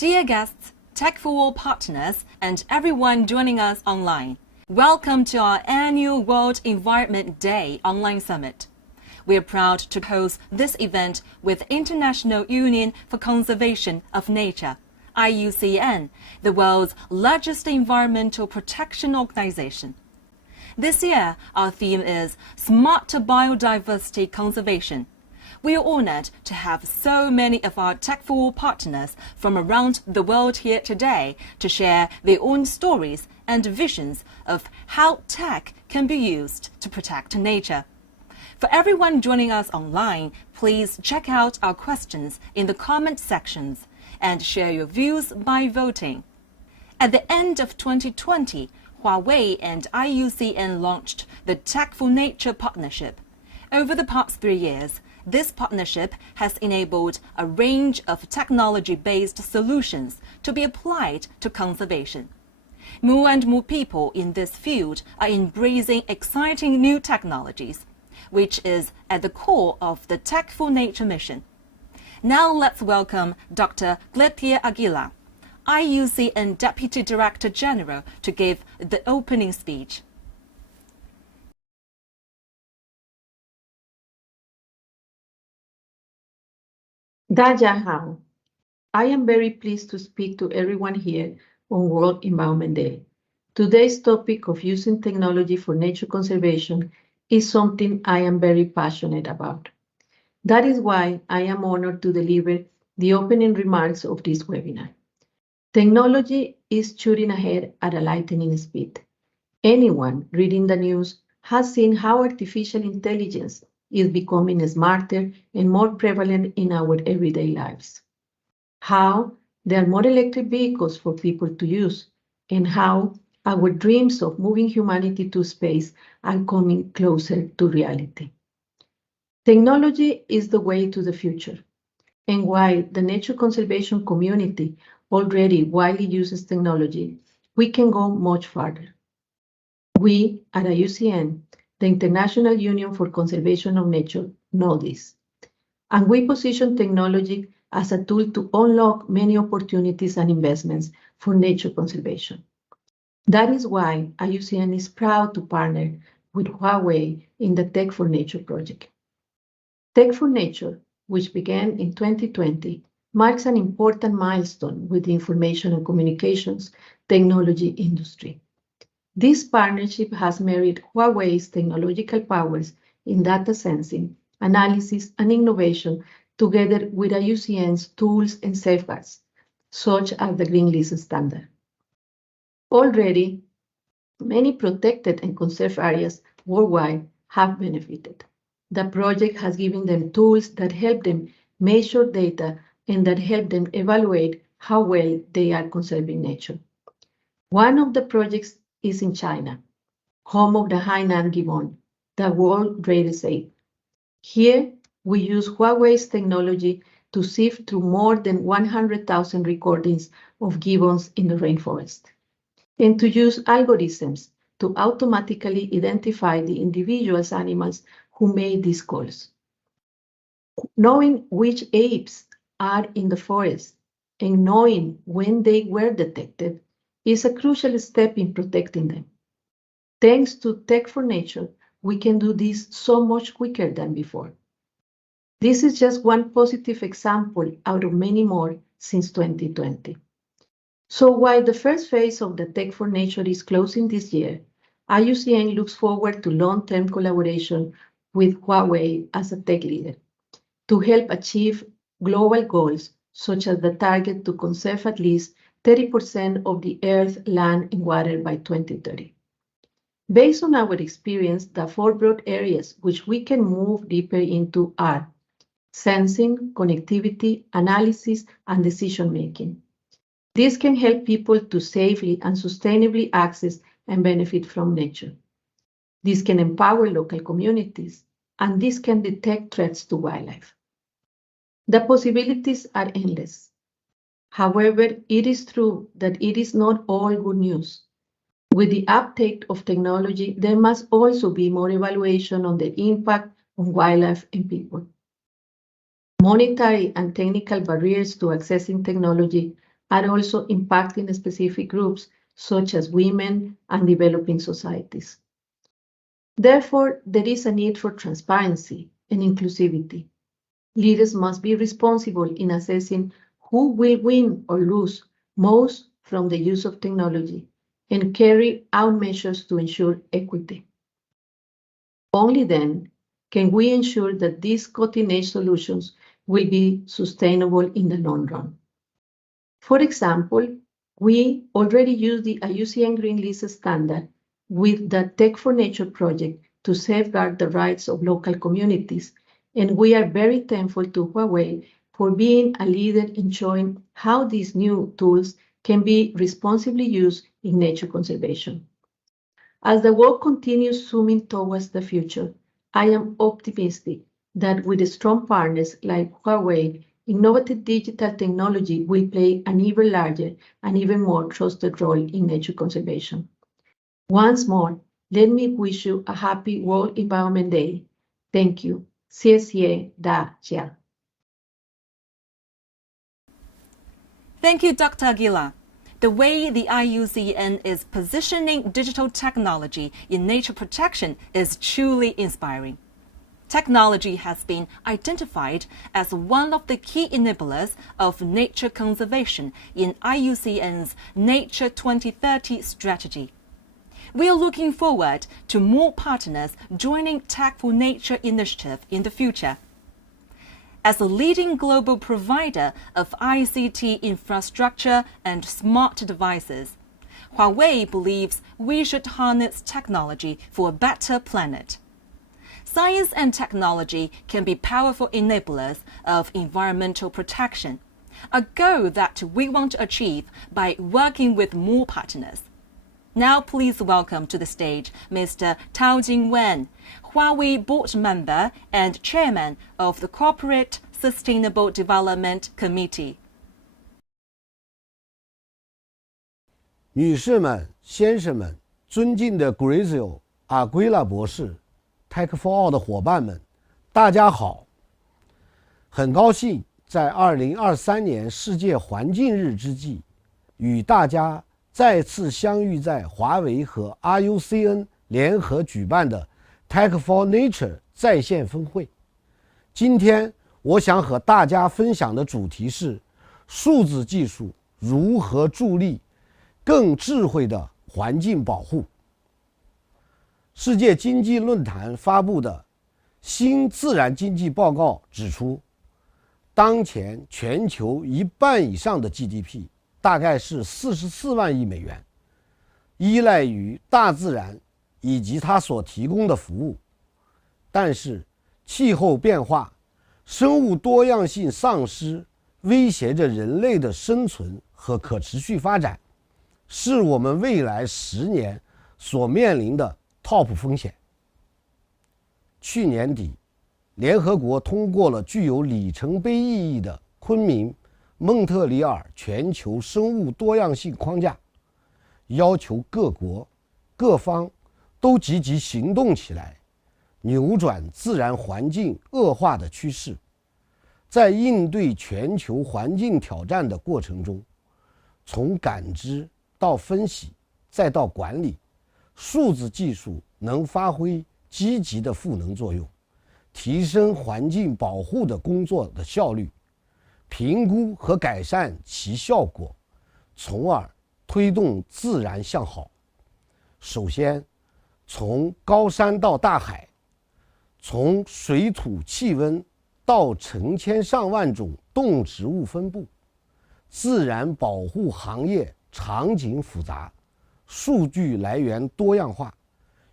Dear guests, Tech for All partners, and everyone joining us online, welcome to our annual World Environment Day online summit. We are proud to host this event with International Union for Conservation of Nature, IUCN, the world's largest environmental protection organization. This year, our theme is Smarter Biodiversity Conservation. We are honored to have so many of our Tech for All partners from around the world here today to share their own stories and visions of how tech can be used to protect nature. For everyone joining us online, please check out our questions in the comment sections and share your views by voting. At the end of 2020, Huawei and IUCN launched the Tech for Nature partnership. Over the past 3 years, this partnership has enabled a range of technology-based solutions to be applied to conservation. More and more people in this field are embracing exciting new technologies, which is at the core of the Tech for Nature mission. Now let's welcome Dr. Glapier Aguilar, IUCN Deputy Director General, to give the opening speech. Daja, I am very pleased to speak to everyone here on World Environment Day. Today's topic of using technology for nature conservation is something I am very passionate about. That is why I am honored to deliver the opening remarks of this webinar. Technology is shooting ahead at a lightning speed. Anyone reading the news has seen how artificial intelligence is becoming smarter and more prevalent in our everyday lives. How there are more electric vehicles for people to use, and how our dreams of moving humanity to space are coming closer to reality. Technology is the way to the future, and while the nature conservation community already widely uses technology, we can go much farther. We at IUCN, the International Union for Conservation of Nature, know this, and we position technology as a tool to unlock many opportunities and investments for nature conservation. That is why IUCN is proud to partner with Huawei in the Tech for Nature project. Tech for Nature, which began in 2020, marks an important milestone with the information and communications technology industry. This partnership has married Huawei's technological powers in data sensing, analysis, and innovation together with IUCN's tools and safeguards, such as the Green List standard. Already, many protected and conserved areas worldwide have benefited. The project has given them tools that help them measure data and that help them evaluate how well they are conserving nature. One of the projects is in China, home of the Hainan gibbon, the world's rarest ape. Here, we use Huawei's technology to sift through more than 100,000 recordings of gibbons in the rainforest, and to use algorithms to automatically identify the individual animals who made these calls. Knowing which apes are in the forest and knowing when they were detected is a crucial step in protecting them. Thanks to Tech for Nature, we can do this so much quicker than before. This is just one positive example out of many more since 2020. So while the first phase of the Tech for Nature is closing this year, IUCN looks forward to long-term collaboration with Huawei as a tech leader to help achieve global goals, such as the target to conserve at least 30% of the Earth's land and water by 2030. Based on our experience, the 4 broad areas which we can move deeper into are sensing, connectivity, analysis, and decision-making. This can help people to safely and sustainably access and benefit from nature. This can empower local communities, and this can detect threats to wildlife. The possibilities are endless. However, it is true that it is not all good news. With the uptake of technology, there must also be more evaluation on the impact on wildlife and people. Monetary and technical barriers to accessing technology are also impacting specific groups such as women and developing societies. Therefore, there is a need for transparency and inclusivity. Leaders must be responsible in assessing who will win or lose most from the use of technology and carry out measures to ensure equity. Only then can we ensure that these cutting-edge solutions will be sustainable in the long run. For example, we already use the IUCN Green List standard with the Tech for Nature project to safeguard the rights of local communities, and we are very thankful to Huawei for being a leader in showing how these new tools can be responsibly used in nature conservation. As the world continues zooming towards the future, I am optimistic that with strong partners like Huawei, innovative digital technology will play an even larger and even more trusted role in nature conservation. Once more, let me wish you a happy World Environment Day. Thank you. 谢谢大家. Thank you, Dr. Aguilar. The way the IUCN is positioning digital technology in nature protection is truly inspiring. Technology has been identified as one of the key enablers of nature conservation in IUCN's Nature 2030 strategy. We are looking forward to more partners joining Tech for Nature initiative in the future. As a leading global provider of ICT infrastructure and smart devices, Huawei believes we should harness technology for a better planet. Science and technology can be powerful enablers of environmental protection, a goal that we want to achieve by working with more partners. Now please welcome to the stage Mr. Taojing Wen, Huawei board member and chairman of the Corporate Sustainable Development Committee. 女士们、先生们，尊敬的 Grazio 阿圭拉博士 Tech for All 的伙伴们，大家好！很高兴在2023年世界环境日之际，与大家再次相遇在华为和 IUCN 联合举办的 Tech for Nature 在线峰会。今天我想和大家分享的主题是数字技术如何助力更智慧的环境保护。世界经济论坛发布的新自然经济报告指出，当前全球一半以上的 GDP大概是44万亿美元，依赖于大自然以及它所提供的服务。但是气候变化、生物多样性丧失威胁着人类的生存和可持续发展，是我们未来10年所面临的 top 风险。去年底，联合国通过了具有里程碑意义的昆明蒙特利尔全球生物多样性框架，要求各国各方都积极行动起来，扭转自然环境恶化的趋势。在应对全球环境挑战的过程中，从感知到分析再到管理，数字技术能发挥积极的赋能作用，提升环境保护的工作的效率，评估和改善其效果，从而推动自然向好。首先，从高山到大海，从水土气温到成千上万种动植物分布，自然保护行业场景复杂，数据来源多样化，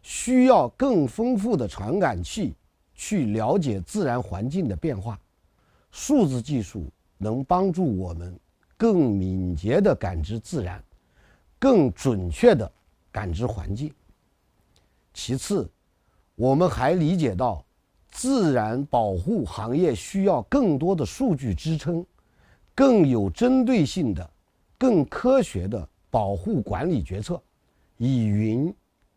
需要更丰富的传感器去了解自然环境的变化。数字技术能帮助我们更敏捷地感知自然，更准确地感知环境。其次，我们还理解到自然保护行业需要更多的数据支撑，更有针对性的、更科学的保护管理决策。以云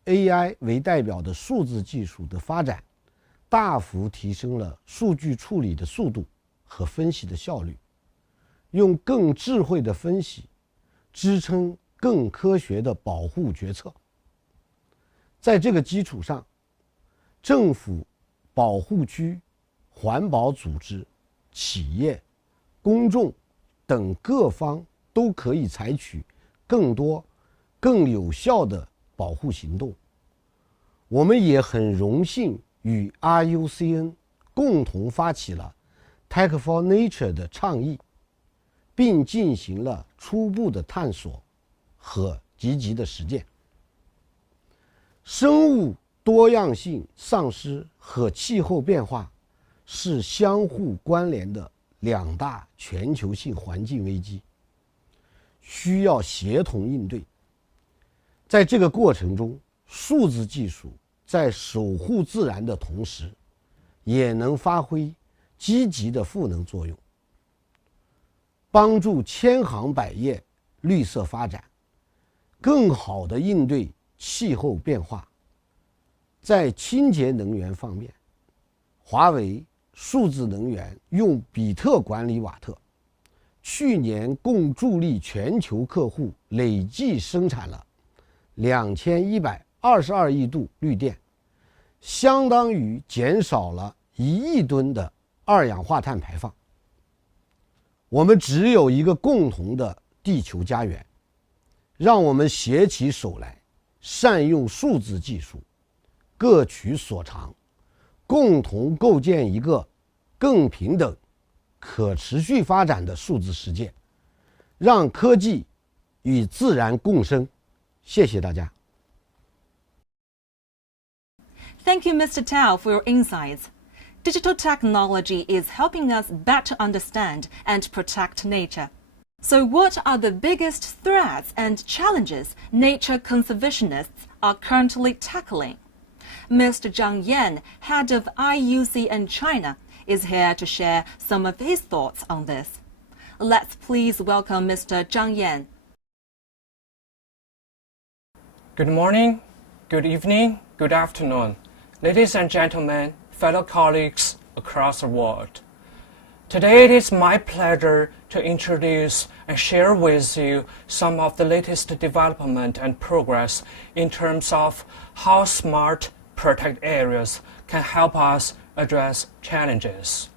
AI 为代表的数字技术的发展，大幅提升了数据处理的速度和分析的效率。用更智慧的分析支撑更科学的保护决策。在这个基础上，政府、保护区、环保组织、企业、公众等各方都可以采取更多、更有效的保护行动。我们也很荣幸与 IUCN 共同发起了 Tech for Nature 的倡议，并进行了初步的探索和积极的实践。生物多样性丧失和气候变化是相互关联的两大全球性环境危机，需要协同应对。在这个过程中，数字技术在守护自然的同时，也能发挥积极的赋能作用，帮助千行百业绿色发展，更好地应对气候变化。在清洁能源方面，华为数字能源用比特管理瓦特，去年共助力全球客户累计生产了2122亿度绿电，相当于减少了1亿吨的二氧化碳排放。我们只有一个共同的地球家园，让我们携起手来，善用数字技术，各取所长，共同构建一个更平等、可持续发展的数字世界，让科技与自然共生。谢谢大家。Thank you, Mr. Tao, for your insights. Digital technology is helping us better understand and protect nature. So what are the biggest threats and challenges nature conservationists are currently tackling? Mr. Zhang Yan, head of IUCN China, is here to share some of his thoughts on this. Let's please welcome Mr. Zhang Yan. Good morning, good evening, good afternoon, ladies and gentlemen, fellow colleagues across the world. Today it is my pleasure to introduce and share with you some of the latest development and progress in terms of how smart protected areas can help us address challenges.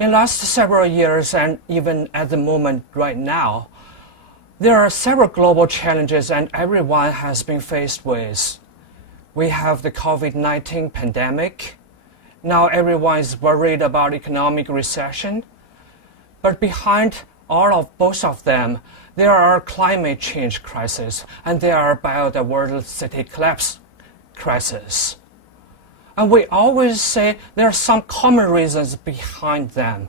In the last several years, and even at the moment right now, there are several global challenges and everyone has been faced with. We have the COVID-19 pandemic. Now everyone is worried about economic recession. But behind both of them, there are climate change crisis and there are biodiversity collapse crisis. And we always say there are some common reasons behind them,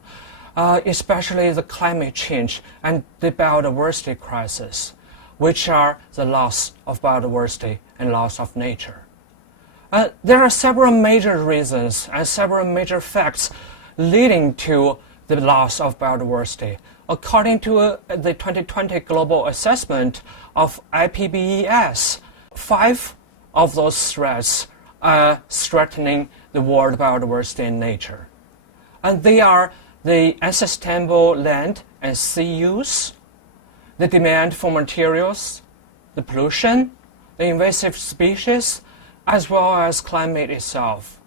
especially the climate change and the biodiversity crisis, which are the loss of biodiversity and loss of nature. There are several major reasons and several major facts leading to the loss of biodiversity. According to the 2020 Global Assessment of IPBES, 5 of those threats are threatening the world biodiversity and nature. And they are the unsustainable land and sea use, the demand for materials, the pollution, the invasive species, as well as climate itself.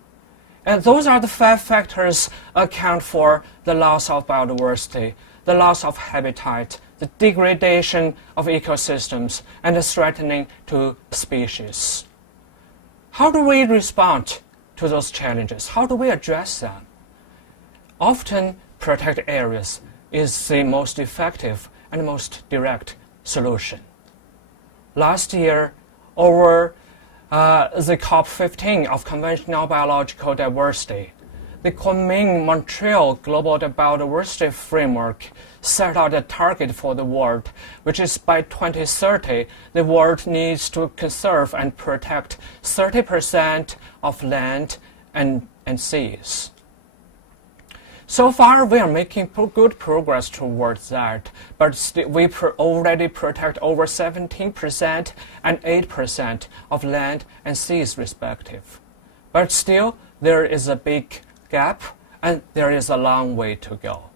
And those are the 5 factors account for the loss of biodiversity, the loss of habitat, the degradation of ecosystems, and the threatening to species. How do we respond to those challenges? How do we address them? Often, protected areas is the most effective and most direct solution. Last year, over the COP15 of Conventional Biological Diversity, the Kunming-Montreal Global Biodiversity Framework set out a target for the world, which is by 2030, the world needs to conserve and protect 30% of land and seas. So far, we are making good progress towards that, but we already protect over 17% and 8% of land and seas respective. But still, there is a big gap and there is a long way to go.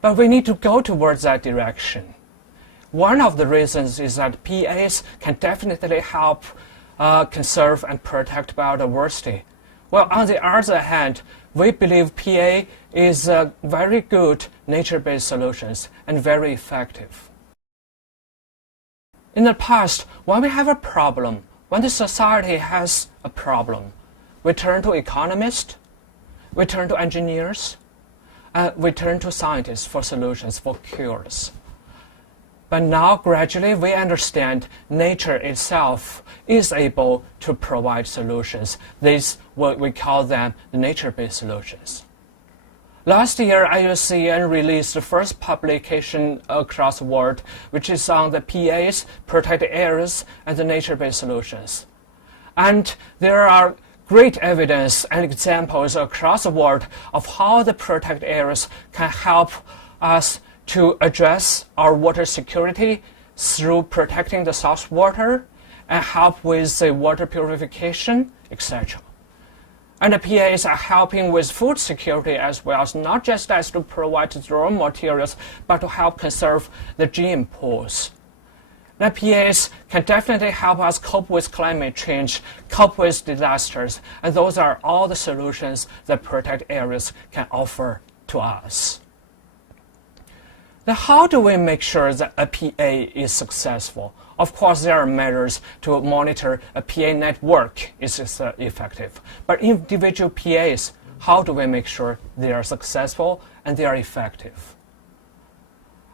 But we need to go towards that direction. one of the reasons is that PAs can definitely help conserve and protect biodiversity. Well, on the other hand, we believe PA is a very good nature-based solutions and very effective. In the past, when we have a problem, when the society has a problem, we turn to economists, we turn to engineers, we turn to scientists for solutions, for cures. But now, gradually, we understand nature itself is able to provide solutions. These, what we call them, the nature-based solutions. Last year, IUCN released the first publication across the world, which is on the PAs, protected areas, and the nature-based solutions. And there are great evidence and examples across the world of how the protected areas can help us to address our water security through protecting the source water and help with the water purification, etc. And the PAs are helping with food security as well, not just as to provide the raw materials, but to help conserve the gene pools. The PAs can definitely help us cope with climate change, cope with disasters, and those are all the solutions that protected areas can offer to us. Now, how do we make sure that a PA is successful? Of course, there are measures to monitor a PA network is effective. But individual PAs, how do we make sure they are successful and they are effective?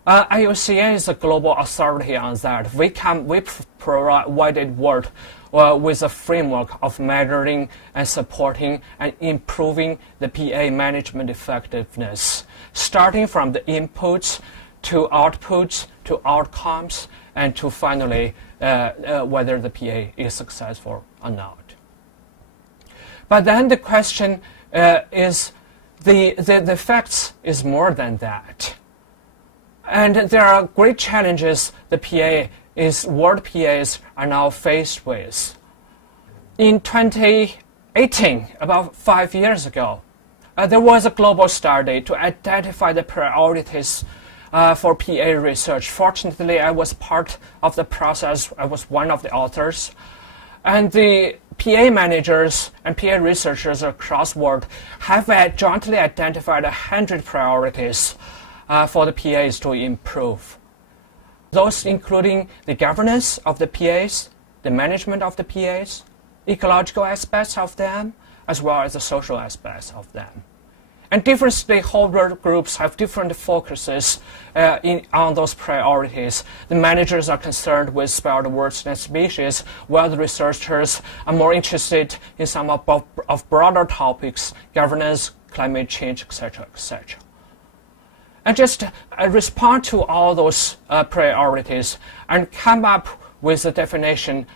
IUCN is a global authority on that. We provided world with a framework of measuring and supporting and improving the PA management effectiveness, starting from the inputs to outputs, to outcomes, and to finally whether the PA is successful or not. But then the question is, the facts is more than that. And there are great challenges the world PAs are now faced with. In 2018, about 5 years ago, there was a global study to identify the priorities for PA research. Fortunately, I was part of the process. I was one of the authors. And the PA managers and PA researchers across the world have jointly identified 100 priorities for the PAs to improve. Those including the governance of the PAs, the management of the PAs, ecological aspects of them, as well as the social aspects of them. And different stakeholder groups have different focuses on those priorities. The managers are concerned with biodiversity and species, while the researchers are more interested in some of broader topics, governance, climate change, etc., etc. And just respond to all those priorities and come up with a definition,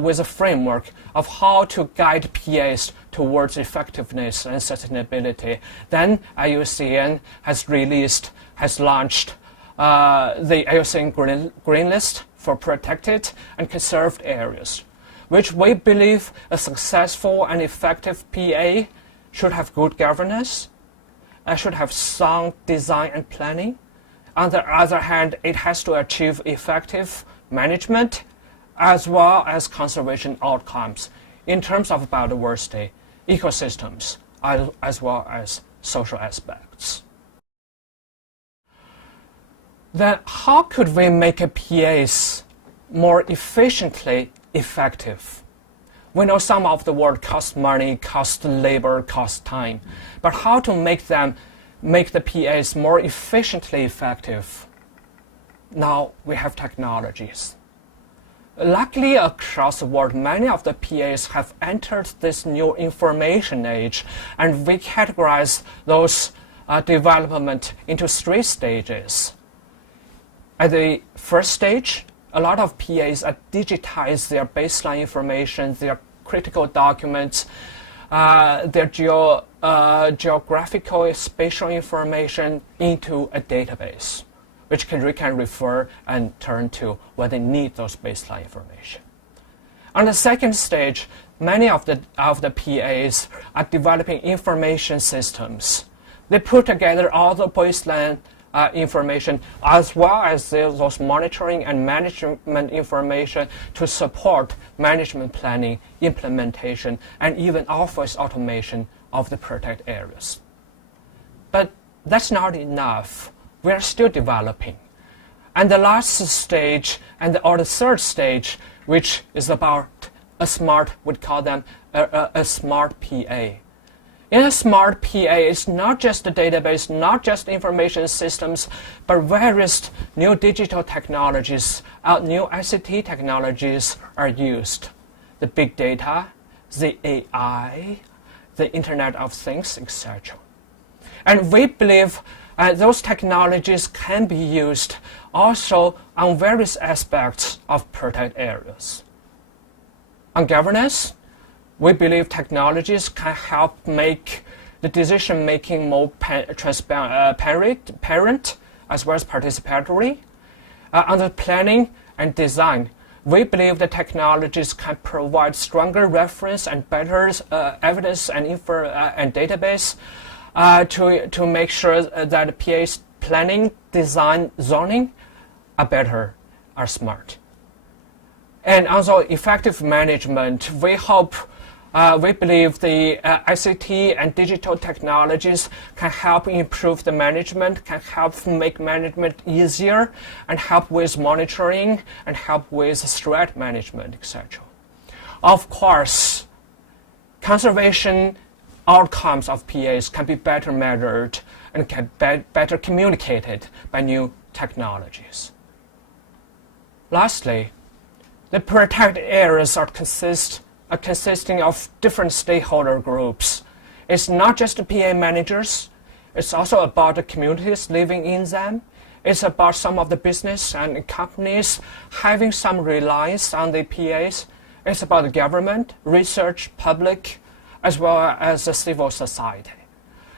with a framework of how to guide PAs towards effectiveness and sustainability. Then IUCN has launched the IUCN Green List for protected and conserved areas, which we believe a successful and effective PA should have good governance, should have sound design and planning. On the other hand, it has to achieve effective management as well as conservation outcomes in terms of biodiversity, ecosystems, as well as social aspects. Then how could we make a PAs more efficiently effective? We know some of the work costs money, costs labor, costs time, but how to make the PAs more efficiently effective? Now we have technologies. Luckily, across the world, many of the PAs have entered this new information age, and we categorize those development into 3 stages. At the first stage, a lot of PAs digitize their baseline information, their critical documents, their geographical spatial information into a database, which we can refer and turn to when they need those baseline information. On the second stage, many of the PAs are developing information systems. They put together all the baseline information, as well as those monitoring and management information to support management planning, implementation, and even office automation of the protected areas. But that's not enough. We are still developing. And the last stage, or the third stage, which is about a smart, we'd call them a smart PA. In a smart PA, it's not just the database, not just information systems, but various new digital technologies, new ICT technologies are used. The big data, the AI, the Internet of Things, etc. And we believe those technologies can be used also on various aspects of protected areas. On governance, we believe technologies can help make the decision-making more transparent as well as participatory. Under planning and design, we believe the technologies can provide stronger reference and better evidence and database to make sure that PA's planning, design, zoning are better, are smart. And also effective management, we believe the ICT and digital technologies can help improve the management, can help make management easier, and help with monitoring, and help with threat management, etc. Of course, conservation outcomes of PAs can be better measured and can be better communicated by new technologies. Lastly, the protected areas are consisting of different stakeholder groups. It's not just the PA managers, it's also about the communities living in them. It's about some of the business and companies having some reliance on the PAs. It's about the government, research, public, as well as the civil society.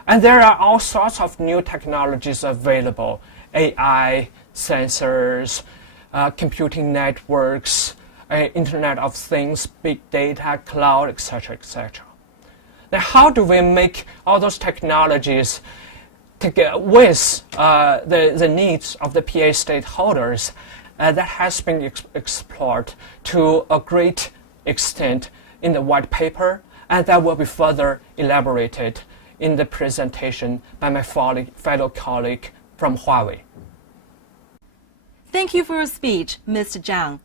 And there are all sorts of new technologies available: AI, sensors, computing networks, Internet of Things, big data, cloud, etc., etc. Now, how do we make all those technologies with the needs of the PA stakeholders? That has been explored to a great extent in the white paper, and that will be further elaborated in the presentation by my fellow colleague from Huawei. Thank you for your speech, Mr. Zhang.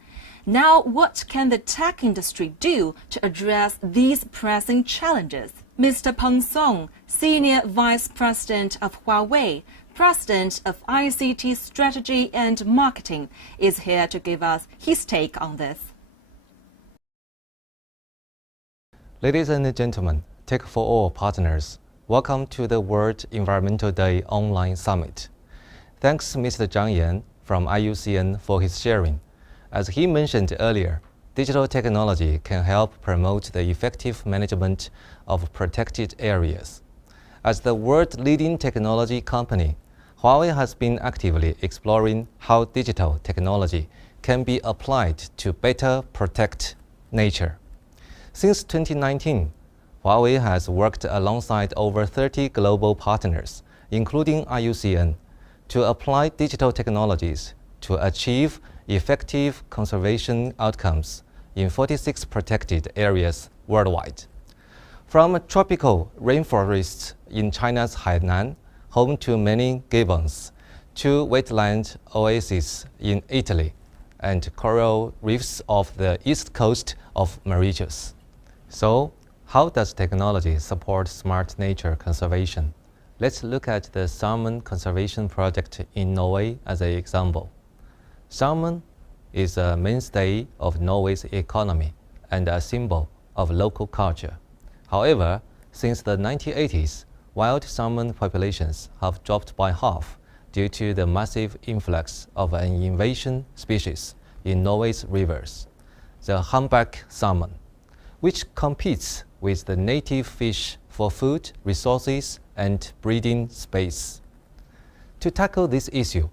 Now, what can the tech industry do to address these pressing challenges? Mr. Peng Song, Senior Vice President of Huawei, President of ICT Strategy and Marketing, is here to give us his take on this. Ladies and gentlemen, Tech for All partners, welcome to the World Environmental Day Online Summit. Thanks Mr. Zhang Yan from IUCN for his sharing. As he mentioned earlier, digital technology can help promote the effective management of protected areas. As the world-leading technology company, Huawei has been actively exploring how digital technology can be applied to better protect nature. Since 2019, Huawei has worked alongside over 30 global partners, including IUCN, to apply digital technologies to achieve effective conservation outcomes in 46 protected areas worldwide. From tropical rainforests in China's Hainan, home to many gibbons, to wetland oases in Italy, and coral reefs off the east coast of Mauritius. So, how does technology support smart nature conservation? Let's look at the salmon conservation project in Norway as an example. Salmon is a mainstay of Norway's economy and a symbol of local culture. However, since the 1980s, wild salmon populations have dropped by half due to the massive influx of an invasive species in Norway's rivers, the humpback salmon, which competes with the native fish for food, resources, and breeding space. To tackle this issue,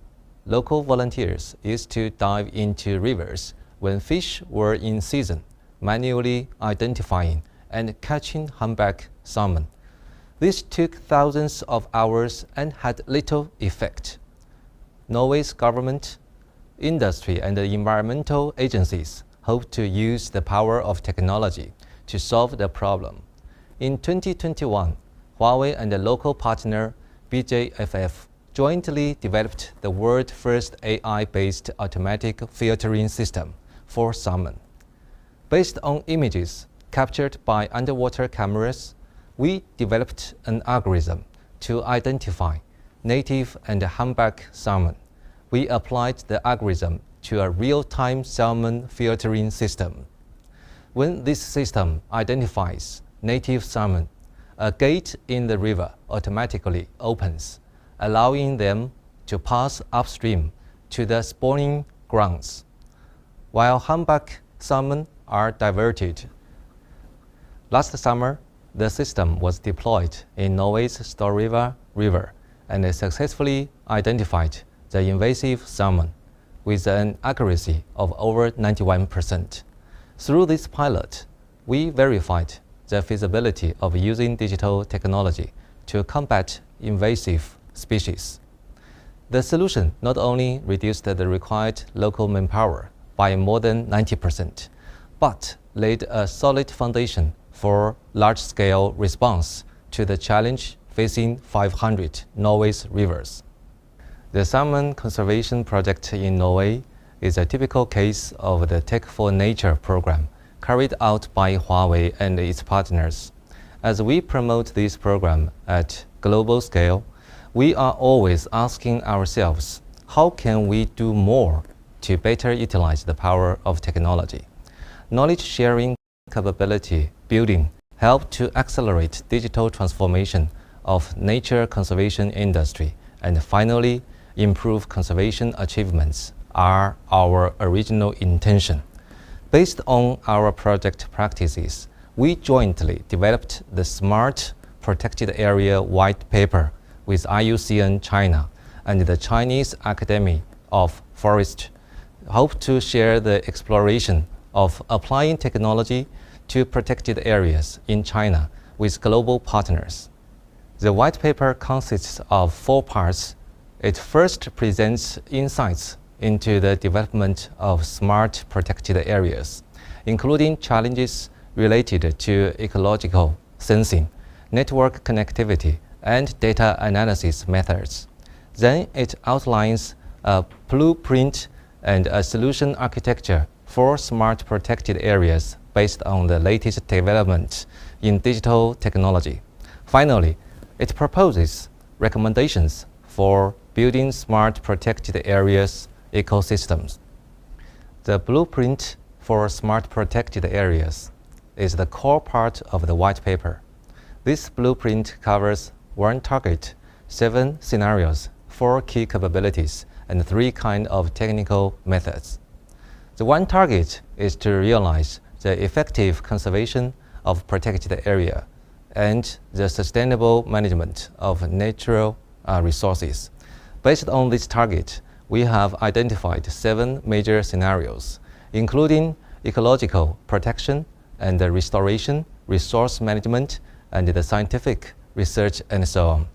local volunteers used to dive into rivers when fish were in season, manually identifying and catching humpback salmon. This took thousands of hours and had little effect. Norway's government, industry, and the environmental agencies hope to use the power of technology to solve the problem. In 2021, Huawei and the local partner WWF jointly developed the world's first AI-based automatic filtering system for salmon. Based on images captured by underwater cameras, we developed an algorithm to identify native and humpback salmon. We applied the algorithm to a real-time salmon filtering system. When this system identifies native salmon, a gate in the river automatically opens, allowing them to pass upstream to the spawning grounds, while humpback salmon are diverted. Last summer, the system was deployed in Norway's Storriva River and successfully identified the invasive salmon with an accuracy of over 91%. Through this pilot, we verified the feasibility of using digital technology to combat invasive species. The solution not only reduced the required local manpower by more than 90%, but laid a solid foundation for large-scale response to the challenge facing 500 Norway's rivers. The salmon conservation project in Norway is a typical case of the Tech for Nature program carried out by Huawei and its partners. As we promote this program at global scale, we are always asking ourselves, how can we do more to better utilize the power of technology? Knowledge sharing capability building help to accelerate digital transformation of nature conservation industry, and finally, improve conservation achievements are our original intention. Based on our project practices, we jointly developed the Smart Protected Area Whitepaper with IUCN China and the Chinese Academy of Forest. Hope to share the exploration of applying technology to protected areas in China with global partners. The white paper consists of 4 parts. It first presents insights into the development of smart protected areas, including challenges related to ecological sensing, network connectivity, and data analysis methods. Then it outlines a blueprint and a solution architecture for smart protected areas based on the latest development in digital technology. Finally, it proposes recommendations for building smart protected areas ecosystems. The blueprint for smart protected areas is the core part of the white paper. This blueprint covers 1 target, 7 scenarios, 4 key capabilities, and 3 kinds of technical methods. The 1 target is to realize the effective conservation of protected area and the sustainable management of natural resources. Based on this target, we have identified 7 major scenarios, including ecological protection and the restoration, resource management, and the scientific research, and so on.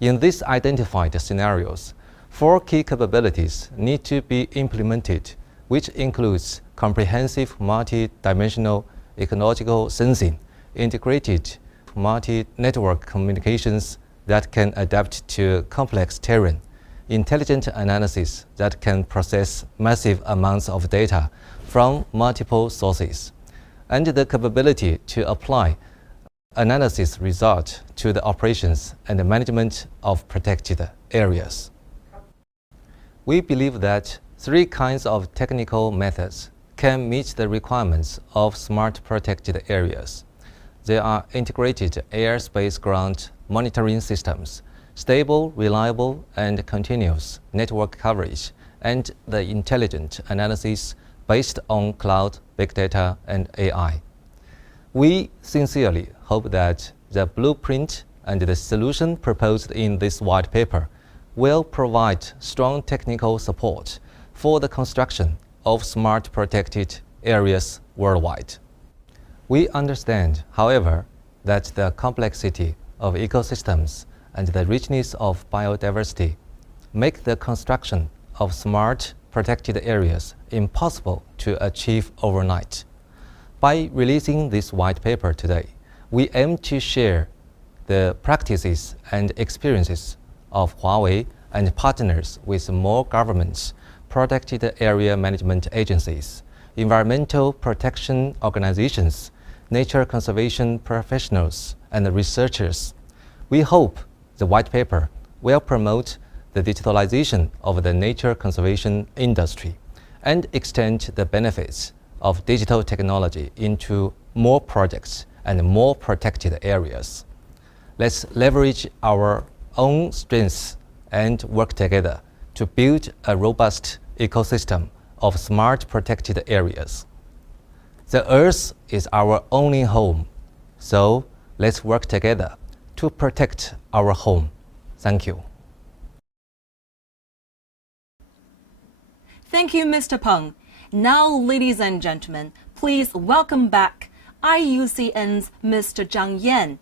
In these identified scenarios, 4 key capabilities need to be implemented, which includes comprehensive multi-dimensional ecological sensing, integrated multi-network communications that can adapt to complex terrain, intelligent analysis that can process massive amounts of data from multiple sources, and the capability to apply analysis results to the operations and the management of protected areas. We believe that 3 kinds of technical methods can meet the requirements of smart protected areas. They are integrated air-space ground monitoring systems, stable, reliable, and continuous network coverage, and the intelligent analysis based on cloud, big data, and AI. We sincerely hope that the blueprint and the solution proposed in this white paper will provide strong technical support for the construction of smart protected areas worldwide. We understand, however, that the complexity of ecosystems and the richness of biodiversity make the construction of smart protected areas impossible to achieve overnight. By releasing this white paper today, we aim to share the practices and experiences of Huawei and partners with more governments, protected area management agencies, environmental protection organizations, nature conservation professionals, and researchers. We hope the white paper will promote the digitalization of the nature conservation industry and extend the benefits of digital technology into more projects and more protected areas. Let's leverage our own strengths and work together to build a robust ecosystem of smart protected areas. The Earth is our only home, so let's work together to protect our home. Thank you. Thank you, Mr. Peng. Now, ladies and gentlemen, please welcome back IUCN's Mr. Zhang Yan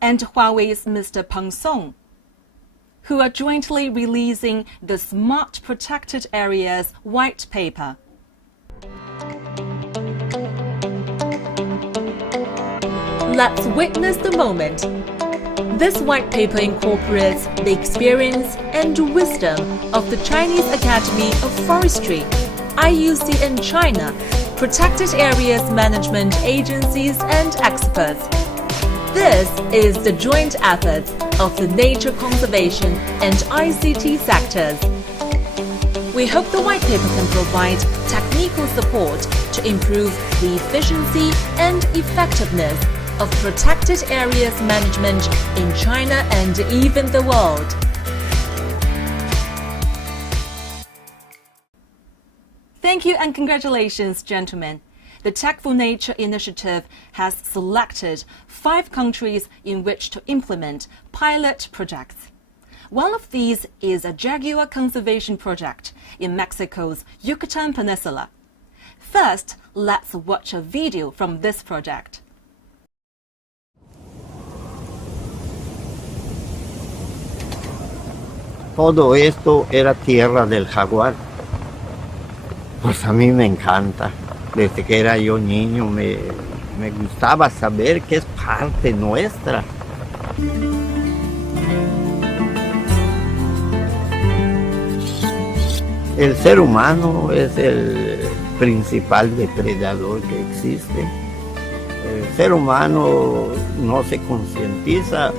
and Huawei's Mr. Peng Song, who are jointly releasing the Smart Protected Areas White Paper. Let's witness the moment. This white paper incorporates the experience and wisdom of the Chinese Academy of Forestry, IUCN China, protected areas management agencies and experts. This is the joint efforts of the nature conservation and ICT sectors. We hope the white paper can provide technical support to improve the efficiency and effectiveness of protected areas management in China and even the world. Thank you and congratulations, gentlemen. The Tech for Nature initiative has selected 5 countries in which to implement pilot projects. One of these is a Jaguar conservation project in Mexico's Yucatan Peninsula. First, let's watch a video from this project. Todo esto era tierra del jaguar. Pues a mí me encanta. Desde que era yo niño me gustaba saber que es parte nuestra. El ser humano es el principal depredador que existe. El ser humano no se concientiza,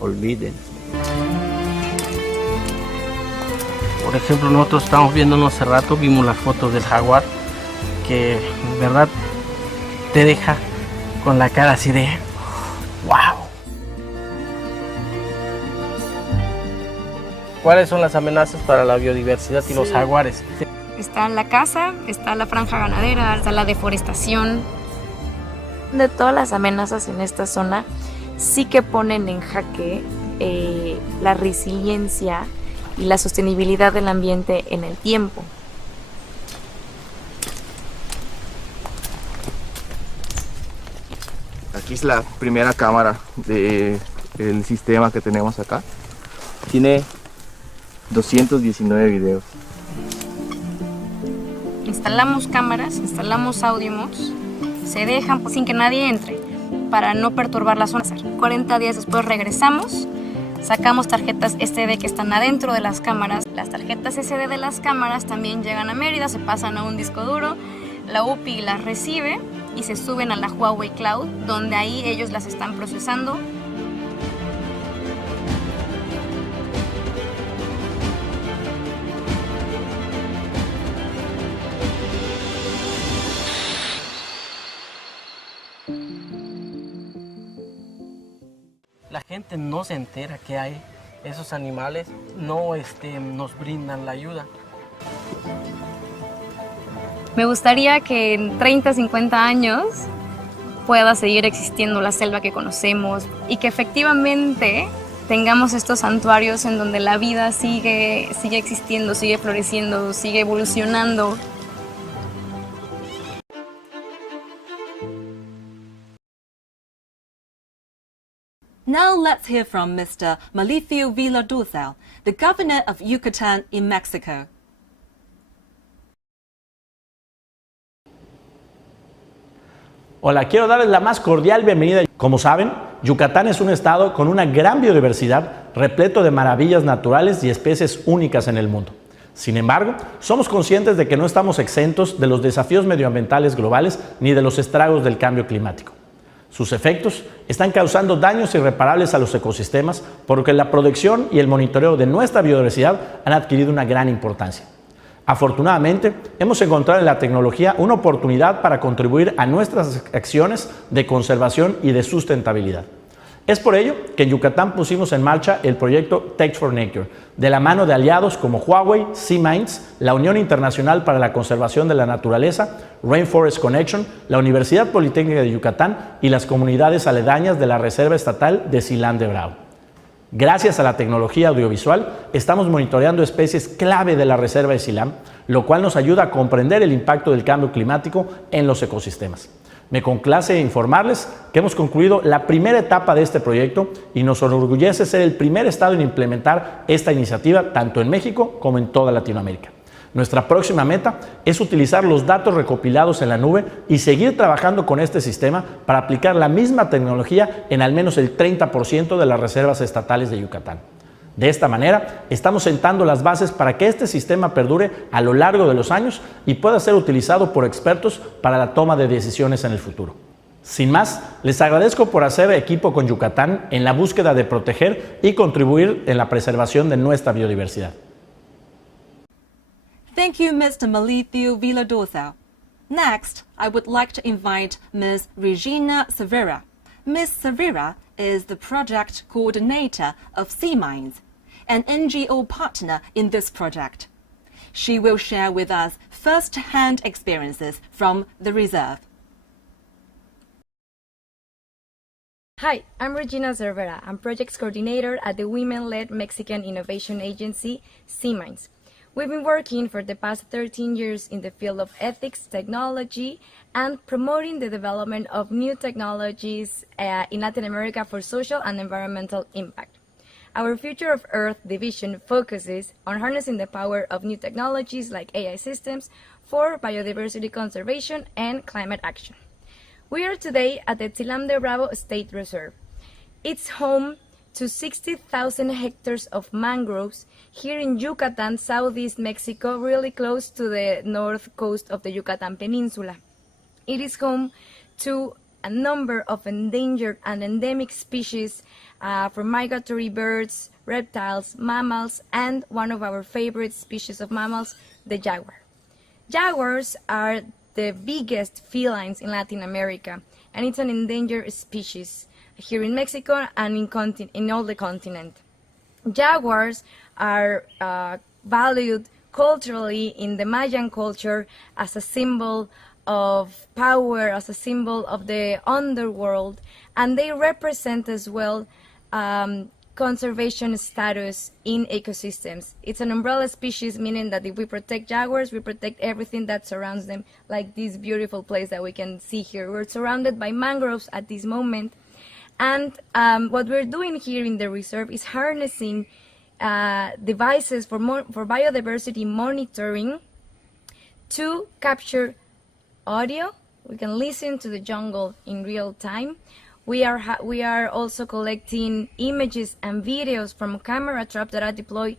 olvídense. Por ejemplo, nosotros estamos viéndonos hace rato, vimos las fotos del jaguar, que en verdad te deja con la cara así de ¡wow! ¿Cuáles son las amenazas para la biodiversidad y los jaguares? Está la caza, está la franja ganadera, está la deforestación. De todas las amenazas en esta zona, sí que ponen en jaque la resiliencia y la sostenibilidad del ambiente en el tiempo. Aquí es la primera cámara del sistema que tenemos acá. Tiene 219 videos. Instalamos cámaras, instalamos audio mods, se dejan sin que nadie entre para no perturbar la zona. 40 días después regresamos. Sacamos tarjetas SD que están adentro de las cámaras. Las tarjetas SD de las cámaras también llegan a Mérida, se pasan a un disco duro, la UPI las recibe y se suben a la Huawei Cloud, donde ahí ellos las están procesando. La gente no se entera que hay esos animales, no nos brindan la ayuda. Me gustaría que en 30, 50 años pueda seguir existiendo la selva que conocemos y que efectivamente tengamos estos santuarios en donde la vida sigue existiendo, sigue floreciendo, sigue evolucionando. Now let's hear from Mr. Malicio Villardozel, the governor of Yucatan in Mexico. Hola, quiero darles la más cordial bienvenida. Como saben, Yucatán es un estado con una gran biodiversidad, repleto de maravillas naturales y especies únicas en el mundo. Sin embargo, somos conscientes de que no estamos exentos de los desafíos medioambientales globales ni de los estragos del cambio climático. Sus efectos están causando daños irreparables a los ecosistemas, por lo que la protección y el monitoreo de nuestra biodiversidad han adquirido una gran importancia. Afortunadamente, hemos encontrado en la tecnología una oportunidad para contribuir a nuestras acciones de conservación y de sustentabilidad. Es por ello que en Yucatán pusimos en marcha el proyecto Tech for Nature, de la mano de aliados como Huawei, SeaMines, la Unión Internacional para la Conservación de la Naturaleza, Rainforest Connection, la Universidad Politécnica de Yucatán y las comunidades aledañas de la Reserva Estatal de Silán de Bravo. Gracias a la tecnología audiovisual, estamos monitoreando especies clave de la Reserva de Silán, lo cual nos ayuda a comprender el impacto del cambio climático en los ecosistemas. Me complace informarles que hemos concluido la primera etapa de este proyecto y nos enorgullece ser el primer estado en implementar esta iniciativa tanto en México como en toda Latinoamérica. Nuestra próxima meta es utilizar los datos recopilados en la nube y seguir trabajando con este sistema para aplicar la misma tecnología en al menos el 30% de las reservas estatales de Yucatán. De esta manera, estamos sentando las bases para que este sistema perdure a lo largo de los años y pueda ser utilizado por expertos para la toma de decisiones en el futuro. Sin más, les agradezco por hacer equipo con Yucatán en la búsqueda de proteger y contribuir en la preservación de nuestra biodiversidad. Thank you, Mr. Malicio Villardozel. Next, I would like to invite Ms. Regina Severa. Ms. Severa is the project coordinator of SeaMines, an NGO partner in this project. She will share with us first-hand experiences from the reserve. Hi, I'm Regina Cervera. I'm Projects Coordinator at the women-led Mexican innovation agency, SeaMines. We've been working for the past 13 years in the field of ethics, technology, and promoting the development of new technologies in Latin America for social and environmental impact. Our Future of Earth division focuses on harnessing the power of new technologies like AI systems for biodiversity conservation and climate action. We are today at the Silán de Bravo State Reserve. It's home to 60,000 hectares of mangroves here in Yucatan, southeast Mexico, really close to the north coast of the Yucatan Peninsula. It is home to a number of endangered and endemic species from migratory birds, reptiles, mammals, and one of our favorite species of mammals, the jaguar. Jaguars are the biggest felines in Latin America, and it's an endangered species here in Mexico and in all the continent. Jaguars are valued culturally in the Mayan culture as a symbol of power, as a symbol of the underworld, and they represent as well conservation status in ecosystems. It's an umbrella species, meaning that if we protect jaguars, we protect everything that surrounds them, like this beautiful place that we can see here. We're surrounded by mangroves at this moment. And what we're doing here in the reserve is harnessing devices for biodiversity monitoring to capture audio. We can listen to the jungle in real time. We are also collecting images and videos from camera traps that are deployed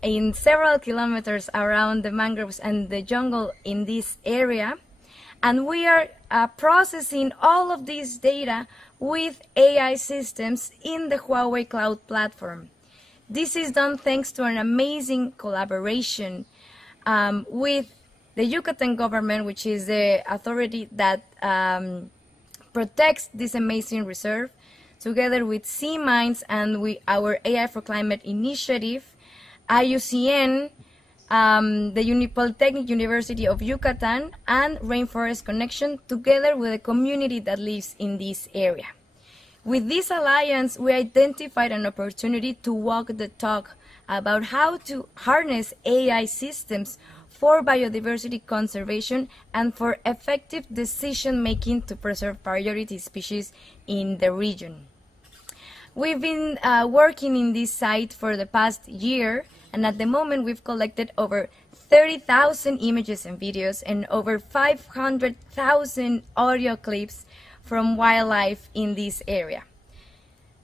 in several kilometers around the mangroves and the jungle in this area. And we are processing all of this data with AI systems in the Huawei cloud platform. This is done thanks to an amazing collaboration with the Yucatan government, which is the authority that protects this amazing reserve, together with SeaMines and our AI for Climate initiative, IUCN, the Polytechnic University of Yucatan, and Rainforest Connection, together with the community that lives in this area. With this alliance, we identified an opportunity to walk the talk about how to harness AI systems for biodiversity conservation and for effective decision-making to preserve priority species in the region. We've been working in this site for the past year, and at the moment we've collected over 30,000 images and videos and over 500,000 audio clips from wildlife in this area.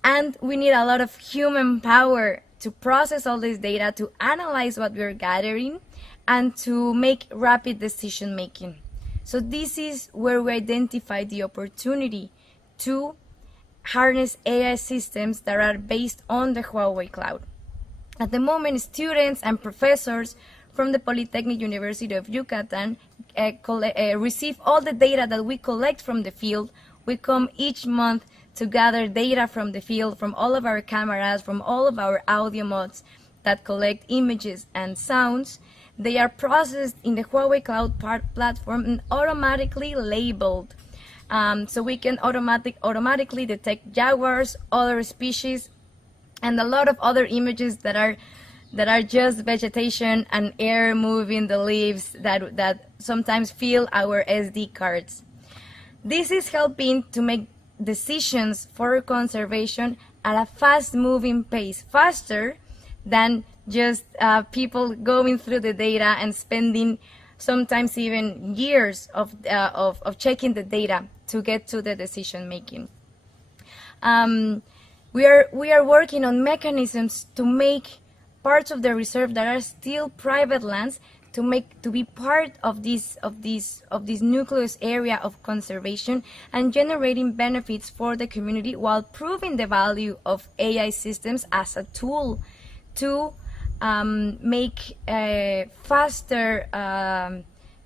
And we need a lot of human power to process all this data, to analyze what we're gathering, and to make rapid decision making. So this is where we identify the opportunity to harness AI systems that are based on the Huawei cloud. At the moment, students and professors from the Polytechnic University of Yucatan receive all the data that we collect from the field. We come each month to gather data from the field, from all of our cameras, from all of our audio mods that collect images and sounds. They are processed in the Huawei Cloud platform and automatically labeled. So we can automatically detect jaguars, other species, and a lot of other images that are just vegetation and air moving the leaves that sometimes fill our SD cards. This is helping to make decisions for conservation at a fast-moving pace, faster than just people going through the data and spending sometimes even years of checking the data to get to the decision making. We are working on mechanisms to make parts of the reserve that are still private lands to be part of this nucleus area of conservation and generating benefits for the community while proving the value of AI systems as a tool to make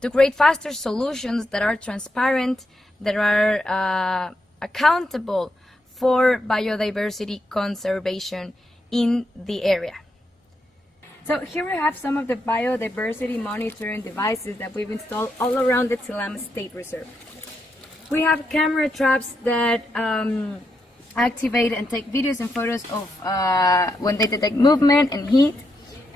to create faster solutions that are transparent, that are accountable for biodiversity conservation in the area. So here we have some of the biodiversity monitoring devices that we've installed all around the Tilam State Reserve. We have camera traps that activate and take videos and photos of when they detect movement and heat.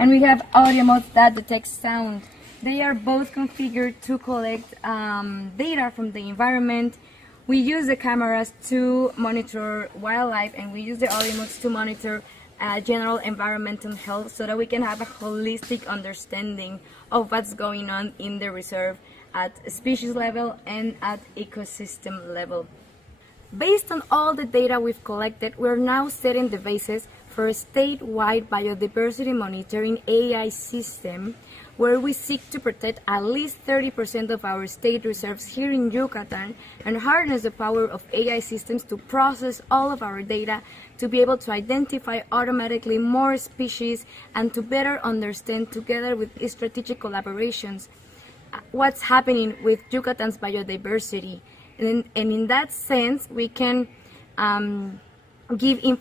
And we have audio modes that detect sound. They are both configured to collect data from the environment. We use the cameras to monitor wildlife, and we use the audio modes to monitor general environmental health so that we can have a holistic understanding of what's going on in the reserve at species level and at ecosystem level. Based on all the data we've collected, we're now setting the basis for a statewide biodiversity monitoring AI system where we seek to protect at least 30% of our state reserves here in Yucatan and harness the power of AI systems to process all of our data to be able to identify automatically more species and to better understand, together with strategic collaborations, what's happening with Yucatan's biodiversity. And in that sense, we can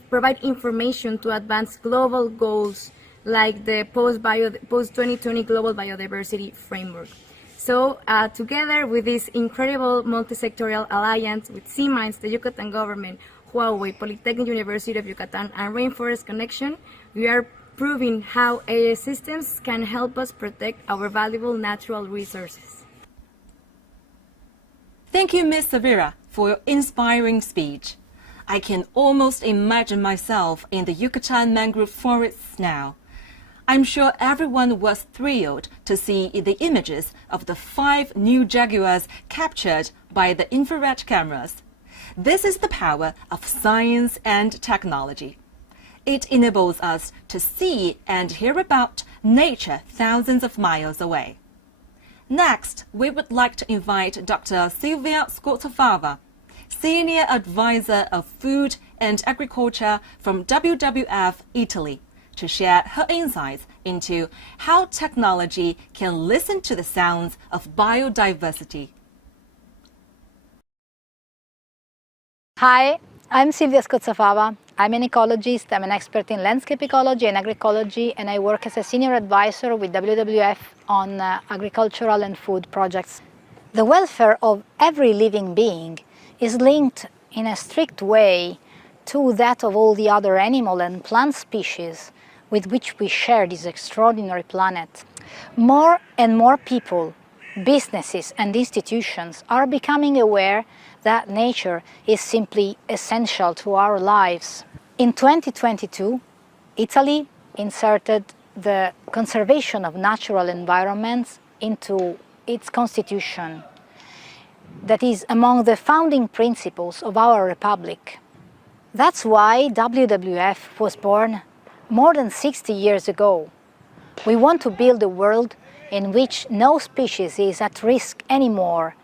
provide information to advance global goals like the post-2020 Global Biodiversity Framework. So together with this incredible multi-sectorial alliance with SeaMines, the Yucatan government, Huawei, Polytechnic University of Yucatan, and Rainforest Connection, we are proving how AI systems can help us protect our valuable natural resources. Thank you, Ms. Severa, for your inspiring speech. I can almost imagine myself in the Yucatan mangrove forests now. I'm sure everyone was thrilled to see the images of the 5 new Jaguars captured by the infrared cameras. This is the power of science and technology. It enables us to see and hear about nature thousands of miles away. Next, we would like to invite Dr. Silvia Scottafava, Senior Advisor of Food and Agriculture from WWF Italy, to share her insights into how technology can listen to the sounds of biodiversity. Hi, I'm Silvia Scozzafava. I'm an ecologist, I'm an expert in landscape ecology and agroecology, and I work as a senior advisor with WWF on agricultural and food projects. The welfare of every living being is linked in a strict way to that of all the other animal and plant species with which we share this extraordinary planet. More and more people, businesses and institutions are becoming aware that nature is simply essential to our lives. In 2022, Italy inserted the conservation of natural environments into its constitution. That is among the founding principles of our republic. That's why WWF was born more than 60 years ago. We want to build a world in which no species is at risk anymore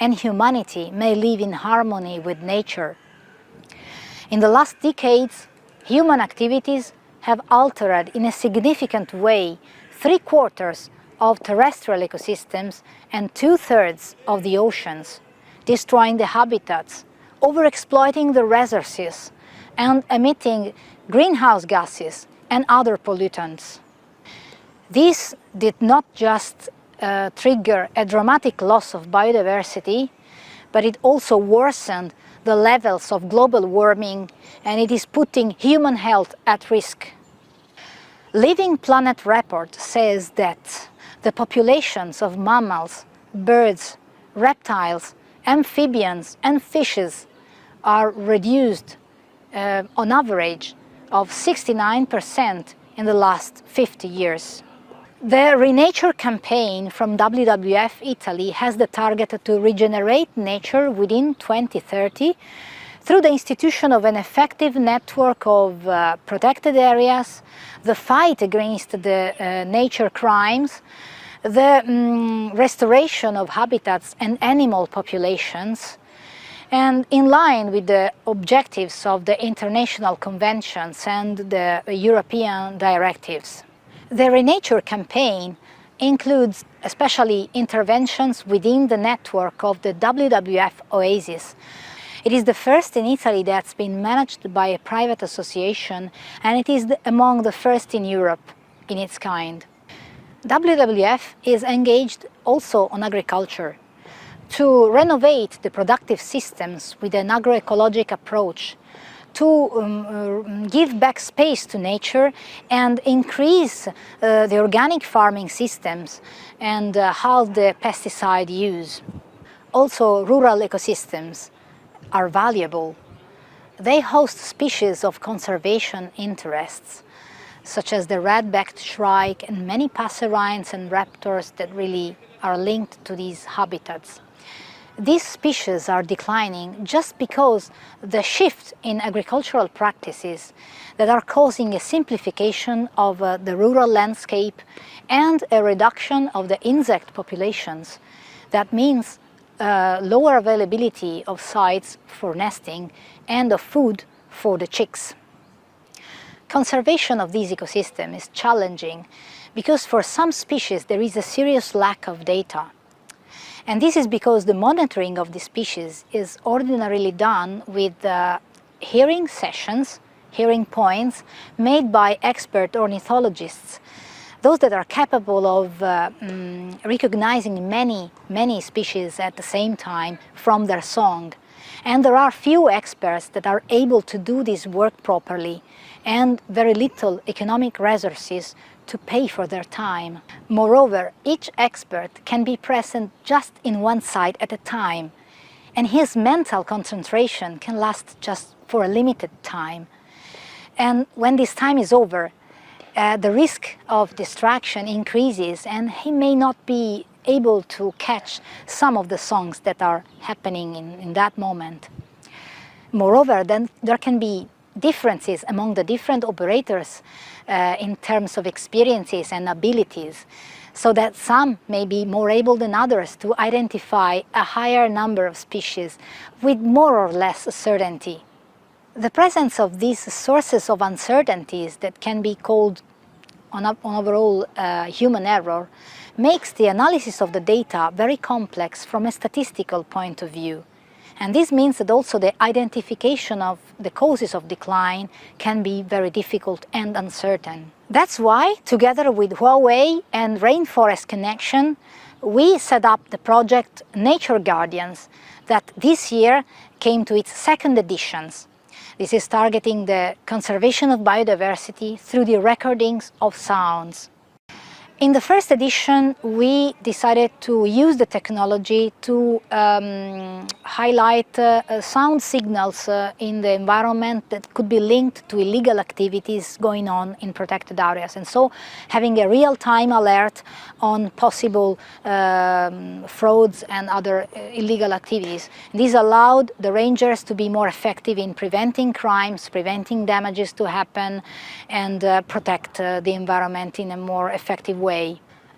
and humanity may live in harmony with nature. In the last decades, human activities have altered in a significant way 3/4 of terrestrial ecosystems and 2/3 of the oceans, destroying the habitats, overexploiting the resources, and emitting greenhouse gases and other pollutants. This did not just trigger a dramatic loss of biodiversity, but it also worsened the levels of global warming, and it is putting human health at risk. Living Planet report says that the populations of mammals, birds, reptiles, amphibians and fishes are reduced on average of 69% in the last 50 years. The Renature campaign from WWF Italy has the target to regenerate nature within 2030 through the institution of an effective network of protected areas, the fight against the nature crimes, the restoration of habitats and animal populations, and in line with the objectives of the international conventions and the European directives. The Renature campaign includes especially interventions within the network of the WWF Oasis. It is the first in Italy that's been managed by a private association, and it is among the first in Europe in its kind. WWF is engaged also on agriculture to renovate the productive systems with an agroecologic approach, to give back space to nature and increase the organic farming systems and halve the pesticide use. Also, rural ecosystems are valuable. They host species of conservation interests, such as the red-backed shrike and many passerines and raptors that really are linked to these habitats. These species are declining just because the shift in agricultural practices that are causing a simplification of the rural landscape and a reduction of the insect populations. That means lower availability of sites for nesting and of food for the chicks. Conservation of this ecosystem is challenging because for some species there is a serious lack of data. And this is because the monitoring of the species is ordinarily done with hearing sessions, hearing points made by expert ornithologists, those that are capable of recognizing many species at the same time from their song. And there are few experts that are able to do this work properly and very little economic resources to pay for their time. Moreover, each expert can be present just in one site at a time, and his mental concentration can last just for a limited time. And when this time is over, the risk of distraction increases, and he may not be able to catch some of the songs that are happening in that moment. Moreover, then there can be differences among the different operators in terms of experiences and abilities, so that some may be more able than others to identify a higher number of species with more or less certainty. The presence of these sources of uncertainties that can be called on overall human error makes the analysis of the data very complex from a statistical point of view. And this means that also the identification of the causes of decline can be very difficult and uncertain. That's why, together with Huawei and Rainforest Connection, we set up the project Nature Guardians that this year came to its second editions. This is targeting the conservation of biodiversity through the recordings of sounds. In the first edition, we decided to use the technology to highlight sound signals in the environment that could be linked to illegal activities going on in protected areas. And so having a real-time alert on possible frauds and other illegal activities. This allowed the rangers to be more effective in preventing crimes, preventing damages to happen, and protect the environment in a more effective way.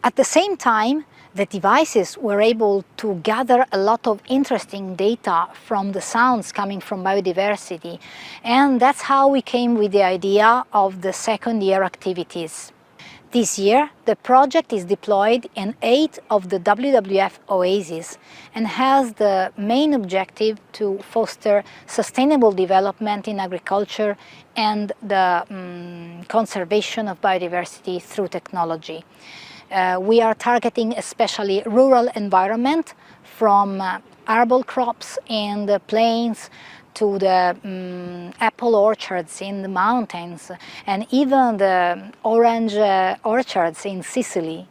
At the same time, the devices were able to gather a lot of interesting data from the sounds coming from biodiversity, and that's how we came with the idea of the second-year activities. This year, the project is deployed in 8 of the WWF oases and has the main objective to foster sustainable development in agriculture and the conservation of biodiversity through technology. We are targeting especially rural environment, from arable crops in the plains to the apple orchards in the mountains, and even the orange orchards in Sicily.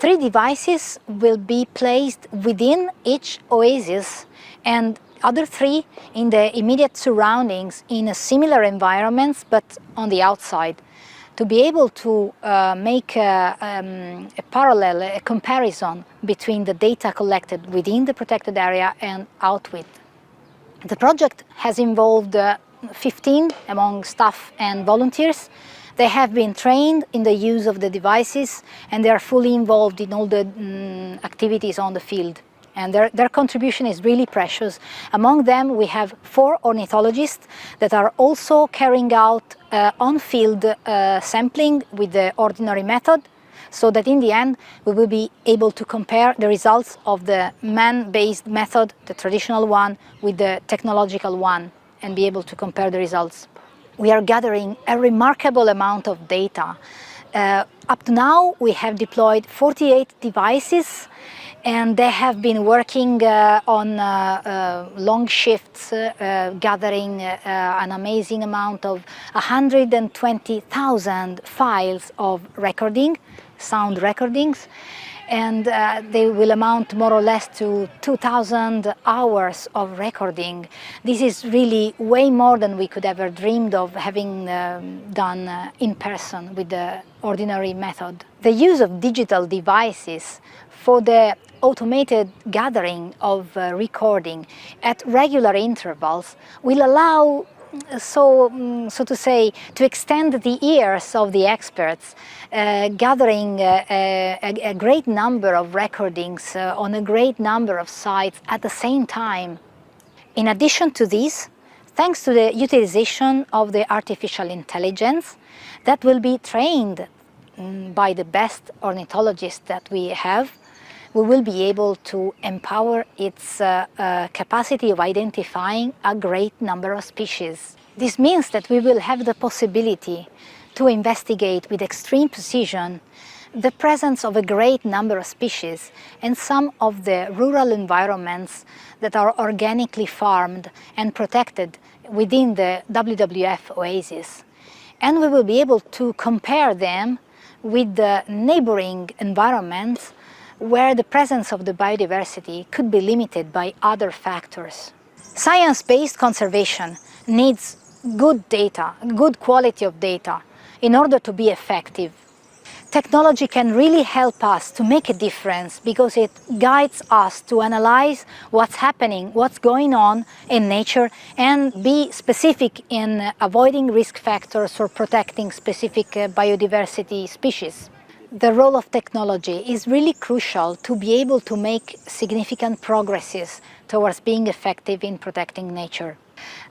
3 devices will be placed within each oasis, and other 3 in the immediate surroundings in a similar environments but on the outside, to be able to make a parallel, a comparison between the data collected within the protected area and outwith. The project has involved 15 among staff and volunteers. They have been trained in the use of the devices, and they are fully involved in all the activities on the field. And their contribution is really precious. Among them, we have 4 ornithologists that are also carrying out on-field sampling with the ordinary method, so that in the end we will be able to compare the results of the man-based method, the traditional one, with the technological one, and be able to compare the results. We are gathering a remarkable amount of data. Up to now, we have deployed 48 devices, and they have been working on long shifts, gathering an amazing amount of 120,000 files of recording, sound recordings, and they will amount more or less to 2,000 hours of recording. This is really way more than we could ever dreamed of having done in person with the ordinary method. The use of digital devices for the automated gathering of recording at regular intervals will allow, so to say, to extend the ears of the experts, gathering a great number of recordings on a great number of sites at the same time. In addition to this, thanks to the utilization of the artificial intelligence that will be trained by the best ornithologists that we have, we will be able to empower its capacity of identifying a great number of species. This means that we will have the possibility to investigate with extreme precision the presence of a great number of species in some of the rural environments that are organically farmed and protected within the WWF oasis. And we will be able to compare them with the neighboring environments where the presence of the biodiversity could be limited by other factors. Science-based conservation needs good data, good quality of data, in order to be effective. Technology can really help us to make a difference because it guides us to analyze what's happening, what's going on in nature, and be specific in avoiding risk factors or protecting specific biodiversity species. The role of technology is really crucial to be able to make significant progresses towards being effective in protecting nature.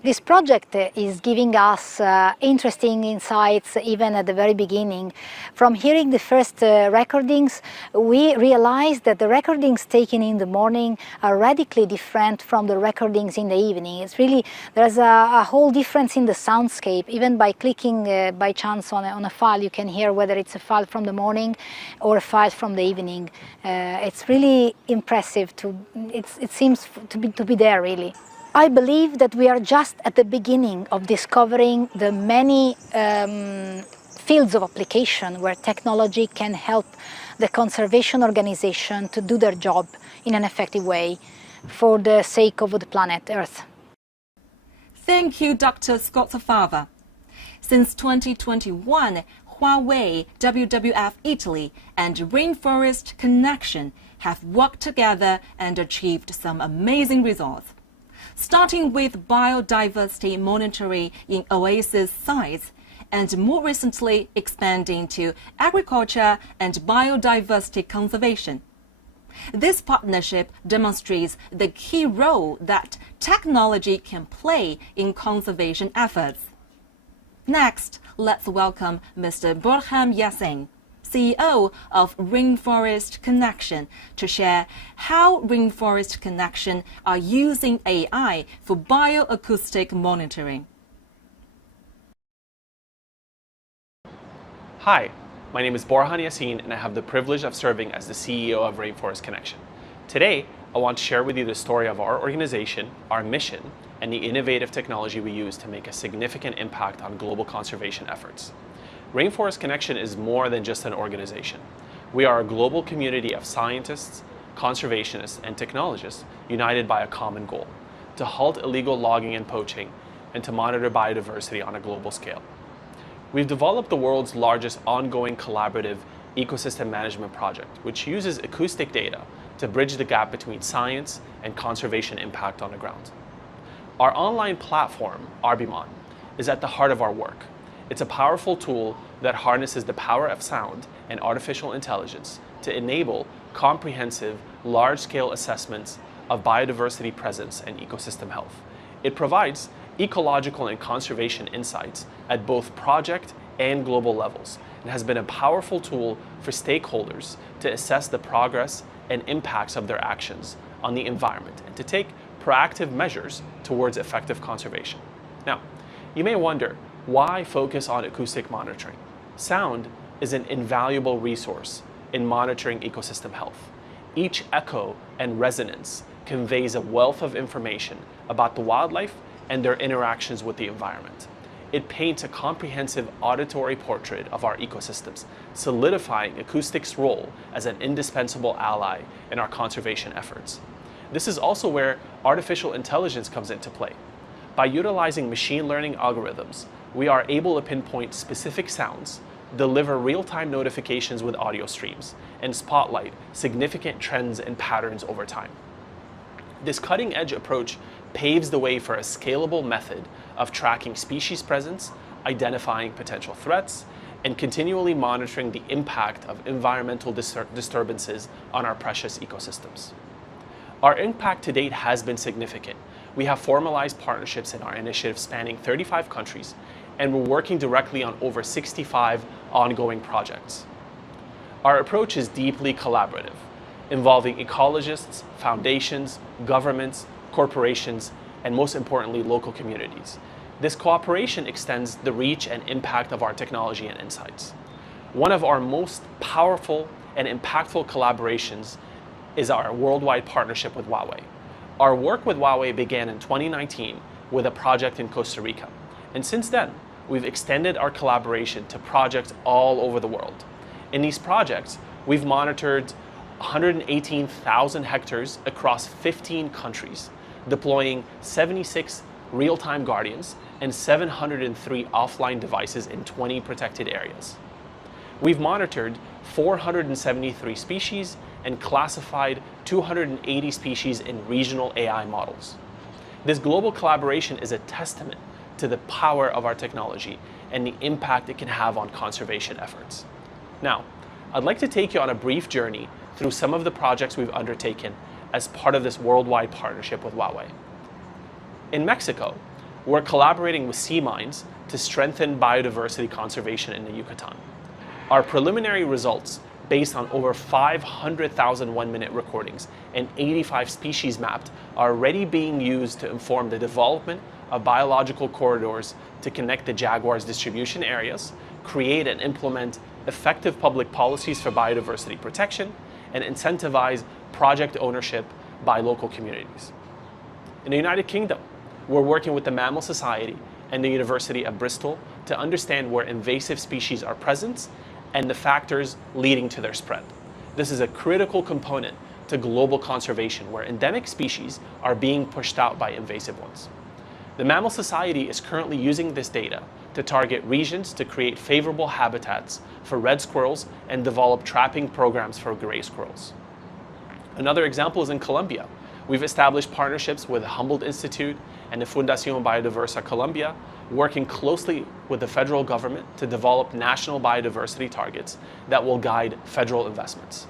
This project is giving us interesting insights even at the very beginning. From hearing the first recordings, we realized that the recordings taken in the morning are radically different from the recordings in the evening. It's really, there's a whole difference in the soundscape. Even by clicking by chance on a file, you can hear whether it's a file from the morning or a file from the evening. It's really impressive. It seems to be there really. I believe that we are just at the beginning of discovering the many fields of application where technology can help the conservation organization to do their job in an effective way for the sake of the planet Earth. Thank you, Dr. Scozzafava. Since 2021, Huawei, WWF Italy, and Rainforest Connection have worked together and achieved some amazing results. Starting with biodiversity monitoring in oasis sites, and more recently expanding to agriculture and biodiversity conservation. This partnership demonstrates the key role that technology can play in conservation efforts. Next, let's welcome Mr. Borham Yassin, CEO of Rainforest Connection, to share how Rainforest Connection are using AI for bioacoustic monitoring. Hi, my name is Borhan Yassin, and I have the privilege of serving as the CEO of Rainforest Connection. Today, I want to share with you the story of our organization, our mission, and the innovative technology we use to make a significant impact on global conservation efforts. Rainforest Connection is more than just an organization. We are a global community of scientists, conservationists, and technologists united by a common goal: to halt illegal logging and poaching, and to monitor biodiversity on a global scale. We've developed the world's largest ongoing collaborative ecosystem management project, which uses acoustic data to bridge the gap between science and conservation impact on the ground. Our online platform, Arbimon, is at the heart of our work. It's a powerful tool that harnesses the power of sound and artificial intelligence to enable comprehensive, large-scale assessments of biodiversity presence and ecosystem health. It provides ecological and conservation insights at both project and global levels, and has been a powerful tool for stakeholders to assess the progress and impacts of their actions on the environment and to take proactive measures towards effective conservation. Now, you may wonder, why focus on acoustic monitoring? Sound is an invaluable resource in monitoring ecosystem health. Each echo and resonance conveys a wealth of information about the wildlife and their interactions with the environment. It paints a comprehensive auditory portrait of our ecosystems, solidifying acoustics' role as an indispensable ally in our conservation efforts. This is also where artificial intelligence comes into play. By utilizing machine learning algorithms, we are able to pinpoint specific sounds, deliver real-time notifications with audio streams, and spotlight significant trends and patterns over time. This cutting-edge approach paves the way for a scalable method of tracking species presence, identifying potential threats, and continually monitoring the impact of environmental disturbances on our precious ecosystems. Our impact to date has been significant. We have formalized partnerships in our initiative spanning 35 countries, and we're working directly on over 65 ongoing projects. Our approach is deeply collaborative, involving ecologists, foundations, governments, corporations, and most importantly, local communities. This cooperation extends the reach and impact of our technology and insights. One of our most powerful and impactful collaborations is our worldwide partnership with Huawei. Our work with Huawei began in 2019 with a project in Costa Rica, and since then, we've extended our collaboration to projects all over the world. In these projects, we've monitored 118,000 hectares across 15 countries, deploying 76 real-time guardians and 703 offline devices in 20 protected areas. We've monitored 473 species and classified 280 species in regional AI models. This global collaboration is a testament to the power of our technology and the impact it can have on conservation efforts. Now, I'd like to take you on a brief journey through some of the projects we've undertaken as part of this worldwide partnership with Huawei. In Mexico, we're collaborating with SeaMines to strengthen biodiversity conservation in the Yucatan. Our preliminary results, based on over 500,000 one-minute recordings and 85 species mapped, are already being used to inform the development of biological corridors to connect the Jaguars' distribution areas, create and implement effective public policies for biodiversity protection, and incentivize project ownership by local communities. In the United Kingdom, we're working with the Mammal Society and the University of Bristol to understand where invasive species are present and the factors leading to their spread. This is a critical component to global conservation where endemic species are being pushed out by invasive ones. The Mammal Society is currently using this data to target regions to create favorable habitats for red squirrels and develop trapping programs for gray squirrels. Another example is in Colombia. We've established partnerships with the Humboldt Institute and the Fundación Biodiversa Colombia, working closely with the federal government to develop national biodiversity targets that will guide federal investments.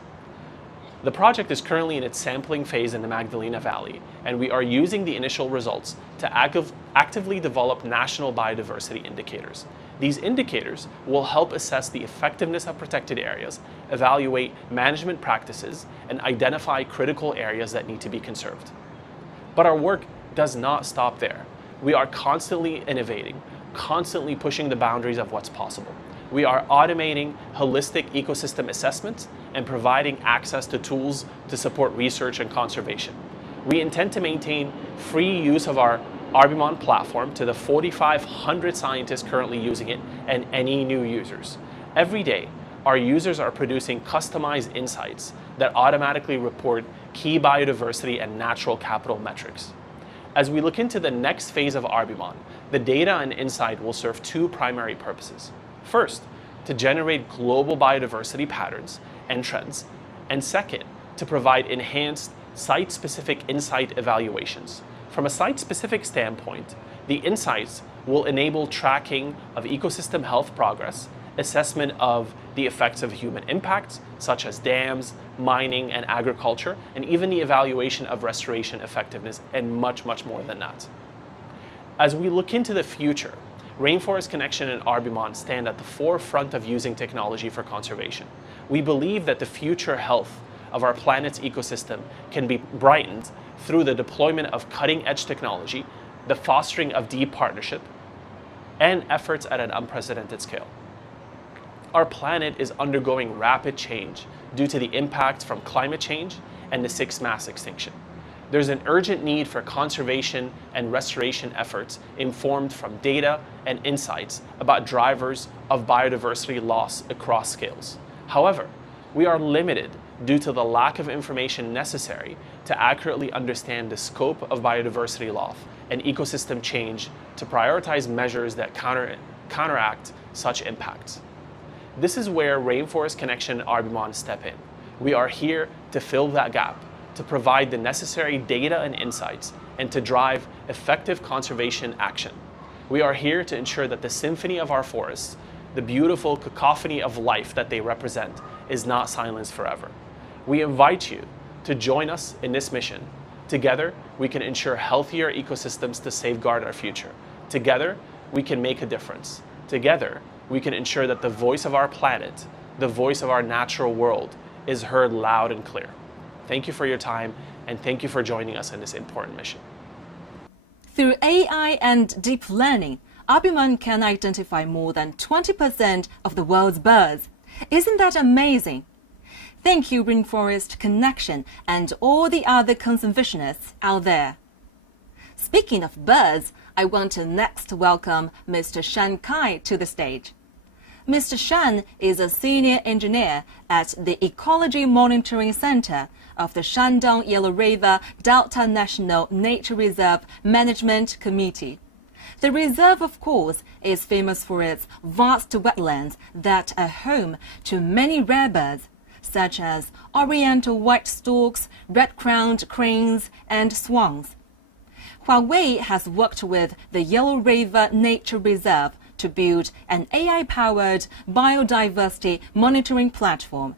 The project is currently in its sampling phase in the Magdalena Valley, and we are using the initial results to actively develop national biodiversity indicators. These indicators will help assess the effectiveness of protected areas, evaluate management practices, and identify critical areas that need to be conserved. But our work does not stop there. We are constantly innovating, constantly pushing the boundaries of what's possible. We are automating holistic ecosystem assessments and providing access to tools to support research and conservation. We intend to maintain free use of our Arbimon platform to the 4,500 scientists currently using it and any new users. Every day, our users are producing customized insights that automatically report key biodiversity and natural capital metrics. As we look into the next phase of Arbimon, the data and insight will serve two primary purposes. First, to generate global biodiversity patterns and trends, and second, to provide enhanced site-specific insight evaluations. From a site-specific standpoint, the insights will enable tracking of ecosystem health progress, assessment of the effects of human impacts, such as dams, mining, and agriculture, and even the evaluation of restoration effectiveness, and much, much more than that. As we look into the future, Rainforest Connection and Arbimon stand at the forefront of using technology for conservation. We believe that the future health of our planet's ecosystem can be brightened through the deployment of cutting-edge technology, the fostering of deep partnership, and efforts at an unprecedented scale. Our planet is undergoing rapid change due to the impacts from climate change and the sixth mass extinction. There's an urgent need for conservation and restoration efforts informed from data and insights about drivers of biodiversity loss across scales. However, we are limited due to the lack of information necessary to accurately understand the scope of biodiversity loss and ecosystem change to prioritize measures that counteract such impacts. This is where Rainforest Connection and Arbimon step in. We are here to fill that gap, to provide the necessary data and insights, and to drive effective conservation action. We are here to ensure that the symphony of our forests, the beautiful cacophony of life that they represent, is not silenced forever. We invite you to join us in this mission. Together, we can ensure healthier ecosystems to safeguard our future. Together, we can make a difference. Together, we can ensure that the voice of our planet, the voice of our natural world, is heard loud and clear. Thank you for your time, and thank you for joining us in this important mission. Through AI and deep learning, Arbimon can identify more than 20% of the world's birds. Isn't that amazing? Thank you, Rainforest Connection, and all the other conservationists out there. Speaking of birds, I want to next welcome Mr. Shan Kai to the stage. Mr. Shan is a senior engineer at the Ecology Monitoring Center of the Shandong Yellow River Delta National Nature Reserve Management Committee. The reserve, of course, is famous for its vast wetlands that are home to many rare birds, such as oriental white storks, red-crowned cranes, and swans. Huawei has worked with the Yellow River Nature Reserve to build an AI-powered biodiversity monitoring platform.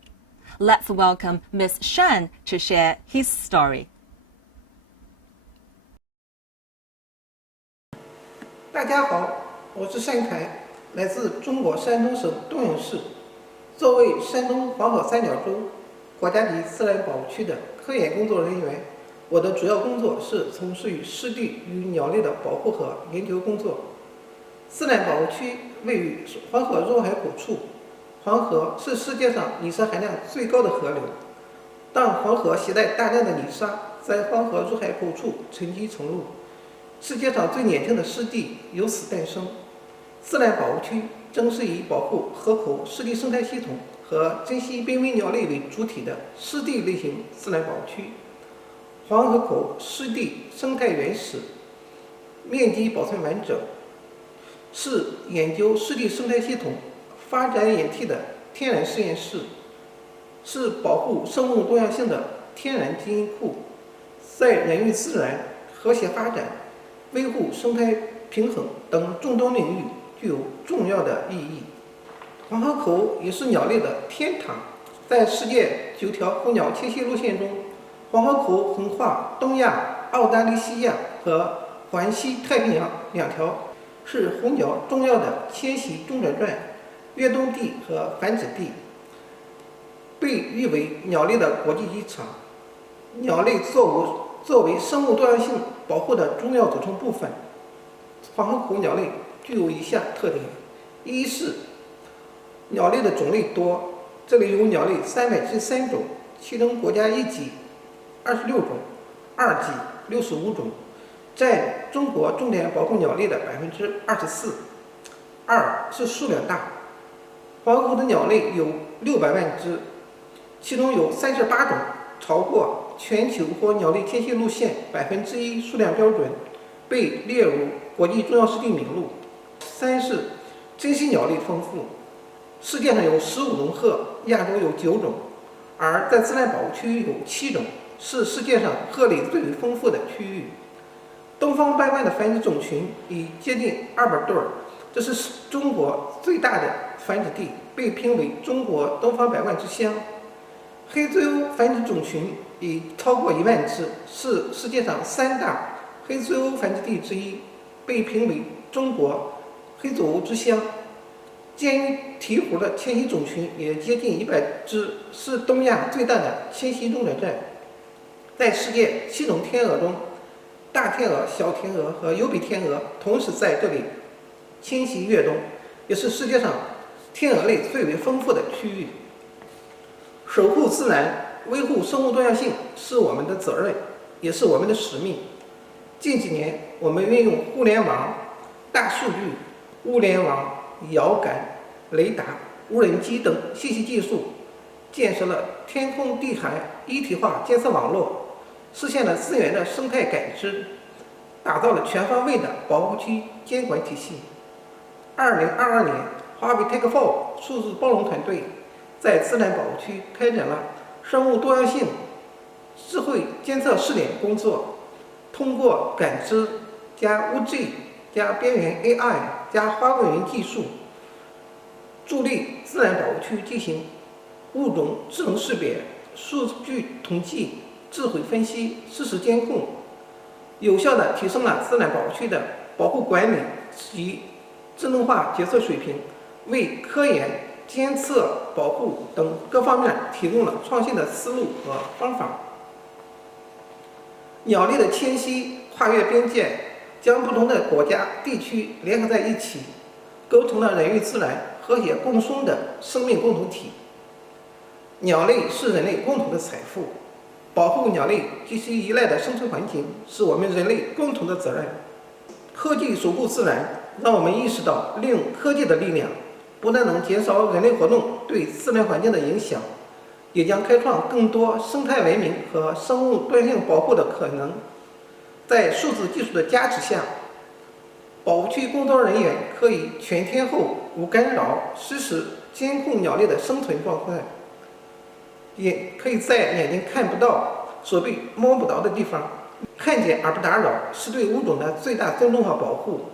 Let's welcome Ms. Shan to share his story. 大家好，我是单凯，来自中国山东省东涌市。作为山东黄河三角洲国家级自然保护区的科研工作人员，我的主要工作是从事于湿地与鸟类的保护和研究工作。自然保护区位于黄河入海口处，黄河是世界上泥沙含量最高的河流。当黄河携带大量的泥沙在黄河入海口处沉积成露，世界上最年轻的湿地由此诞生。自然保护区正是以保护河口湿地生态系统和珍稀濒危鸟类为主体的湿地类型自然保护区。黄河口湿地生态原始，面积保存完整，是研究湿地生态系统发展演替的天然实验室，是保护生物多样性的天然基因库，在人与自然和谐发展、维护生态平衡等众多领域具有重要的意义。黄河口也是鸟类的天堂，在世界9条候鸟迁徙路线中，黄河口横跨东亚、澳大利西亚和环西太平洋2条，是候鸟重要的迁徙中转站、越冬地和繁殖地，被誉为鸟类的国际机场。鸟类作为生物多样性保护的重要组成部分，黄河口鸟类具有以下特点：一是鸟类的种类多，这里有鸟类373种，其中国家1级26种，2级65种，占中国重点保护鸟类的24%。二是数量大，黄河口的鸟类有600万只，其中有38种超过全球或鸟类迁徙路线1%数量标准，被列入国际重要湿地名录。三是珍稀鸟类丰富，世界上有15种鹤，亚洲有9种，而在自然保护区有7种，是世界上鹤类最为丰富的区域。东方白鹳的繁殖种群已接近200对，这是中国最大的繁殖地，被评为中国东方白鹳之乡。黑嘴鸥繁殖种群已超过1万只，是世界上3大黑嘴鸥繁殖地之一，被评为中国黑嘴鸥之乡。鉴于鹈鹕的迁徙种群也接近100只，是东亚最大的迁徙中转站。在世界7种天鹅中，大天鹅、小天鹅和疣鼻天鹅同时在这里迁徙越冬，也是世界上天鹅类最为丰富的区域。守护自然、维护生物多样性是我们的责任，也是我们的使命。近几年，我们运用互联网、大数据、物联网、遥感、雷达、无人机等信息技术，建设了天空地海一体化监测网络，实现了资源的生态感知，打造了全方位的保护区监管体系。2022年，华为 Take4 数字包容团队在自然保护区开展了生物多样性智慧监测试点工作，通过感知加 5G 加边缘 AI 加花问云技术，助力自然保护区进行物种智能识别、数据统计、智慧分析、实时监控，有效地提升了自然保护区的保护管理及智能化决策水平，为科研、监测、保护等各方面提供了创新的思路和方法。鸟类的迁徙跨越边界，将不同的国家、地区联合在一起，构成了人与自然和谐共生的生命共同体。鸟类是人类共同的财富，保护鸟类及其依赖的生存环境是我们人类共同的责任。科技守护自然，让我们意识到利用科技的力量，不但能减少人类活动对自然环境的影响，也将开创更多生态文明和生物多样性保护的可能。在数字技术的加持下，保护区工作人员可以全天候无干扰实时监控鸟类的生存状态，也可以在眼睛看不到、手臂摸不着的地方看见而不打扰，是对物种的最大尊重和保护。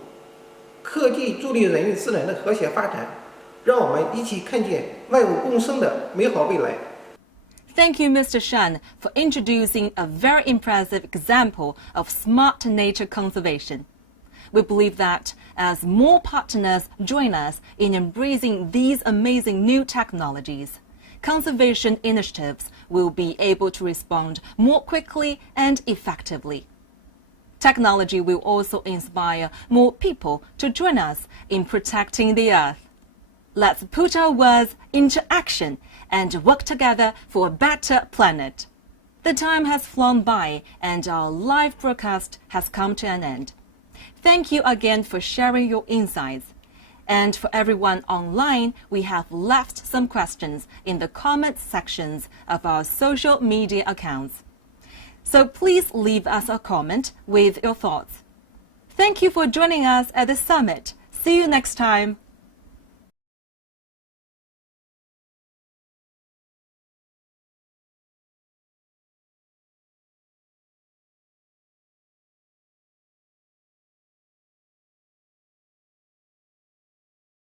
科技助力人与自然的和谐发展，让我们一起看见万物共生的美好未来。Thank you, Mr. Shan, for introducing a very impressive example of smart nature conservation. We believe that as more partners join us in embracing these amazing new technologies, conservation initiatives will be able to respond more quickly and effectively. Technology will also inspire more people to join us in protecting the Earth. Let's put our words into action and work together for a better planet. The time has flown by and our live broadcast has come to an end. Thank you again for sharing your insights. And for everyone online, we have left some questions in the comments sections of our social media accounts. So please leave us a comment with your thoughts. Thank you for joining us at the summit. See you next time.